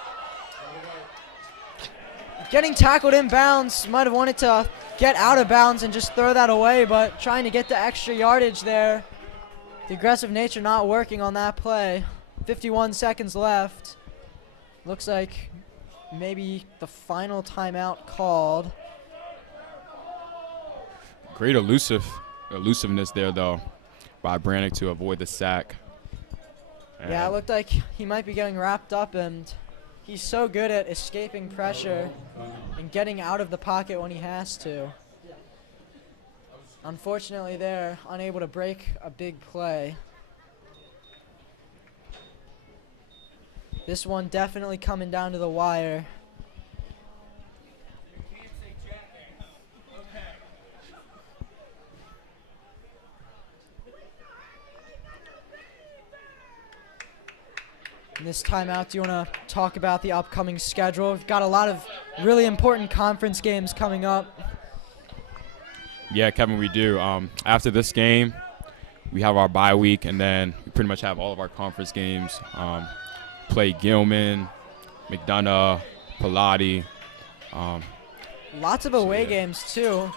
Getting tackled in bounds. Might have wanted to get out of bounds and just throw that away, but trying to get the extra yardage there. The aggressive nature not working on that play. 51 seconds left. Looks like maybe the final timeout called. Great elusiveness there, though, by Brannick to avoid the sack. Yeah, it looked like he might be getting wrapped up, and he's so good at escaping pressure and getting out of the pocket when he has to. Unfortunately, they're unable to break a big play. This one definitely coming down to the wire. In this timeout, do you want to talk about the upcoming schedule? We've got a lot of really important conference games coming up. Yeah, Kevin, we do. After this game, we have our bye week, and then we pretty much have all of our conference games. Play Gilman, McDonough, Pilati. Lots of away games, too.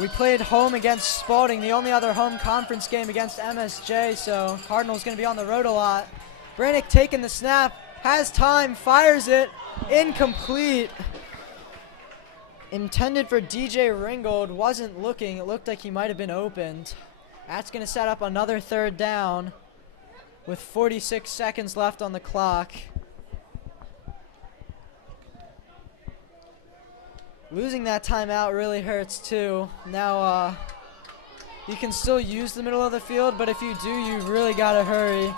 We played home against Spalding, the only other home conference game against MSJ, so Cardinals going to be on the road a lot. Brannick taking the snap, has time, fires it, incomplete. Intended for DJ Ringgold, wasn't looking. It looked like he might have been opened. That's going to set up another 3rd down with 46 seconds left on the clock. Losing that timeout really hurts too. Now you can still use the middle of the field, but if you do, you really got to hurry.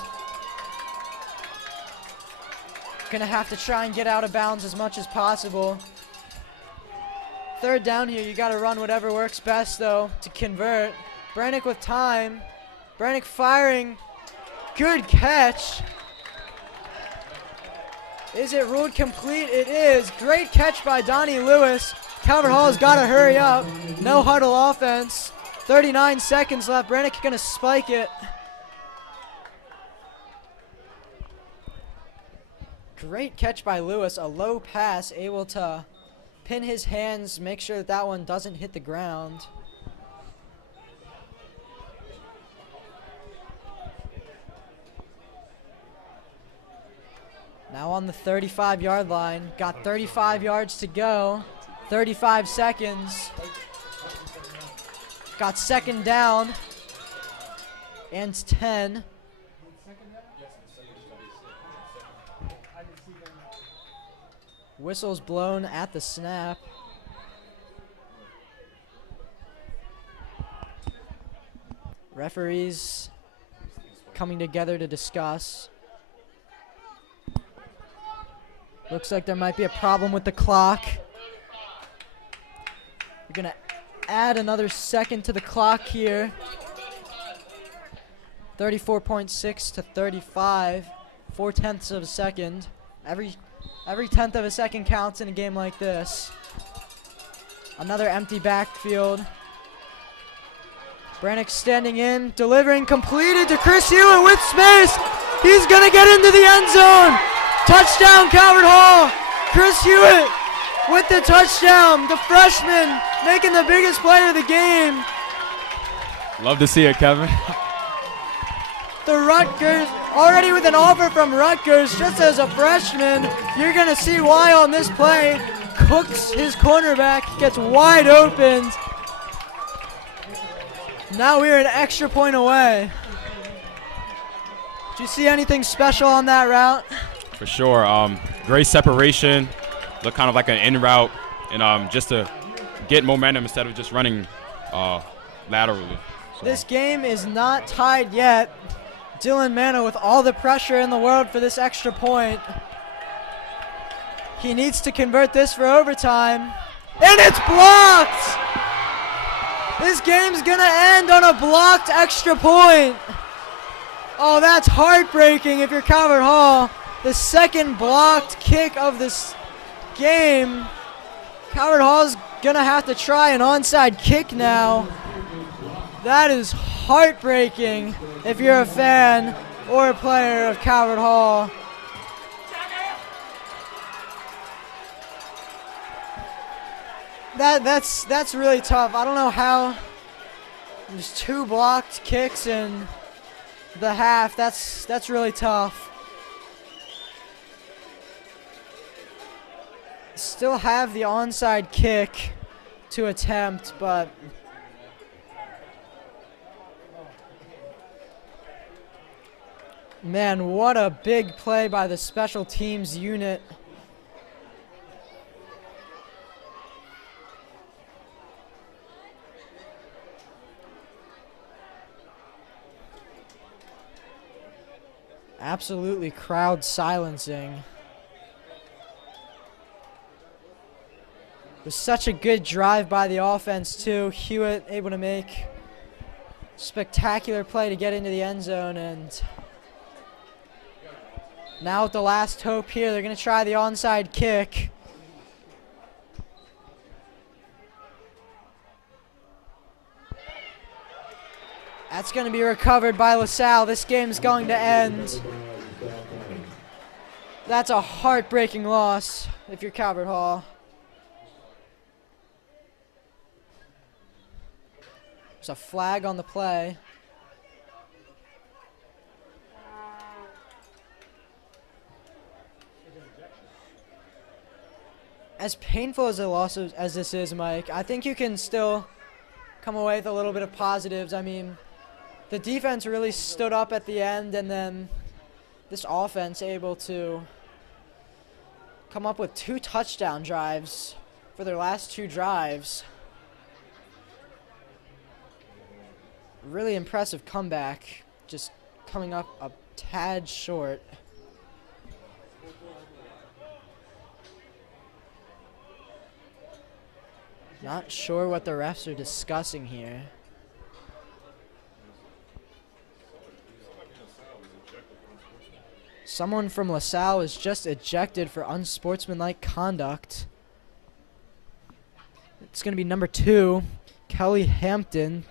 Gonna have to try and get out of bounds as much as possible. 3rd down here, you gotta run whatever works best though to convert. Brannick with time. Brannick firing. Good catch. Is it ruled complete? It is. Great catch by Donnie Lewis. Calvert Hall's got to hurry up. No huddle offense. 39 seconds left. Brannick going to spike it. Great catch by Lewis. A low pass, able to pin his hands, make sure that that one doesn't hit the ground. Now on the 35-yard line. Got 35 yards to go. 35 seconds. Got second down. And 10. Whistle's blown at the snap. Referees coming together to discuss. Looks like there might be a problem with the clock. We're going to add another second to the clock here. 34.6 to 35. 4/10 of a second. Every tenth of a second counts in a game like this. Another empty backfield. Brannick standing in, delivering, completed to Chris Hewitt with space. He's going to get into the end zone. Touchdown, Calvert Hall. Chris Hewitt with the touchdown. The freshman making the biggest play of the game. Love to see it, Kevin. The Rutgers, already with an offer from Rutgers, just as a freshman. You're going to see why on this play. Cooks, his cornerback, gets wide open. Now we're an extra point away. Did you see anything special on that route? For sure. Great separation. Looked kind of like an in route. And just to get momentum instead of just running laterally. So. This game is not tied yet. Dylan Manna with all the pressure in the world for this extra point. He needs to convert this for overtime. And it's blocked! This game's gonna end on a blocked extra point. Oh, that's heartbreaking if you're Calvert Hall. The second blocked kick of this game. Calvert Hall's gonna have to try an onside kick now. That is heartbreaking if you're a fan or a player of Calvert Hall. That's really tough. I don't know how there's two blocked kicks in the half. That's really tough. Still have the onside kick to attempt, but man, what a big play by the special teams unit. Absolutely crowd silencing. It was such a good drive by the offense too. Hewitt able to make spectacular play to get into the end zone, and now with the last hope here, they're going to try the onside kick. That's going to be recovered by LaSalle. This game's going to end. That's a heartbreaking loss if you're Calvert Hall. There's a flag on the play. As painful as a loss as this is, Mike, I think you can still come away with a little bit of positives. I mean, the defense really stood up at the end, and then this offense able to come up with 2 touchdown drives for their last 2 drives. Really impressive comeback, just coming up a tad short. Not sure what the refs are discussing here. Someone from LaSalle was just ejected for unsportsmanlike conduct. It's going to be number 2, Kelly Hampton,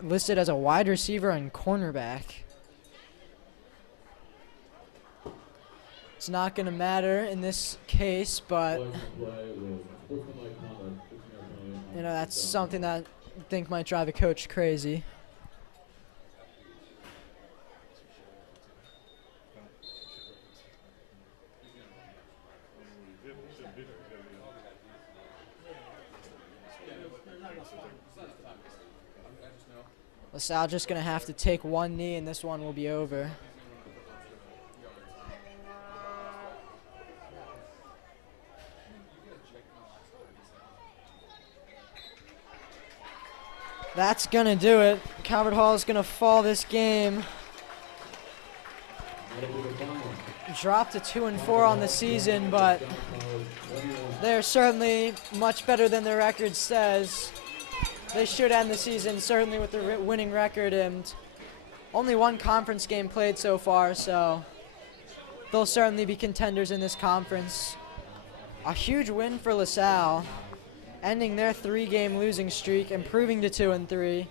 listed as a wide receiver and cornerback. It's not going to matter in this case, but you know, that's something that I think might drive a coach crazy. LaSalle just going to have to take one knee, and this one will be over. That's going to do it. Calvert Hall is going to fall this game. Dropped to 2-4 on the season, but they're certainly much better than their record says. They should end the season certainly with a winning record, and only one conference game played so far, so they'll certainly be contenders in this conference. A huge win for LaSalle, ending their 3-game losing streak, improving to 2-3.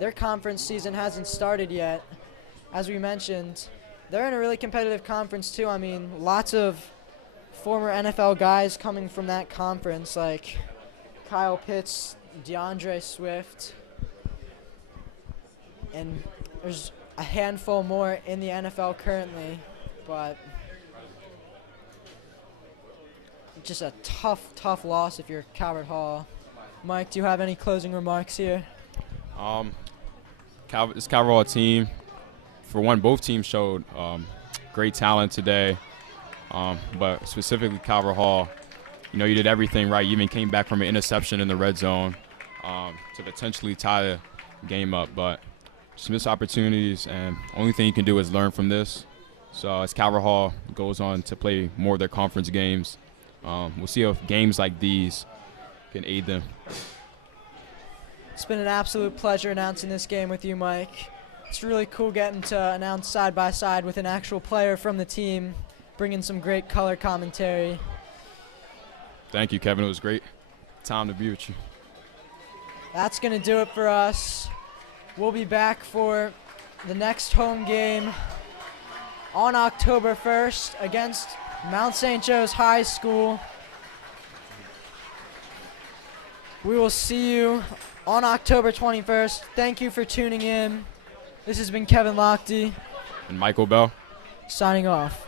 Their conference season hasn't started yet. As we mentioned, they're in a really competitive conference too. I mean, lots of former NFL guys coming from that conference, like Kyle Pitts, DeAndre Swift, and there's a handful more in the NFL currently, but just a tough loss if you're Calvert Hall. Mike, do you have any closing remarks here? This Calvert Hall team, for one, both teams showed great talent today, but specifically Calvert Hall, you know, you did everything right. You even came back from an interception in the red zone to potentially tie the game up, but just missed opportunities, and only thing you can do is learn from this. So as Calvert Hall goes on to play more of their conference games, we'll see if games like these can aid them. It's been an absolute pleasure announcing this game with you, Mike. It's really cool getting to announce side by side with an actual player from the team, bringing some great color commentary. Thank you, Kevin. It was great time to be with you. That's going to do it for us. We'll be back for the next home game on October 1st against Mount St. Joe's High School. We will see you on October 21st. Thank you for tuning in. This has been Kevin Lochte And Michael Bell. signing off.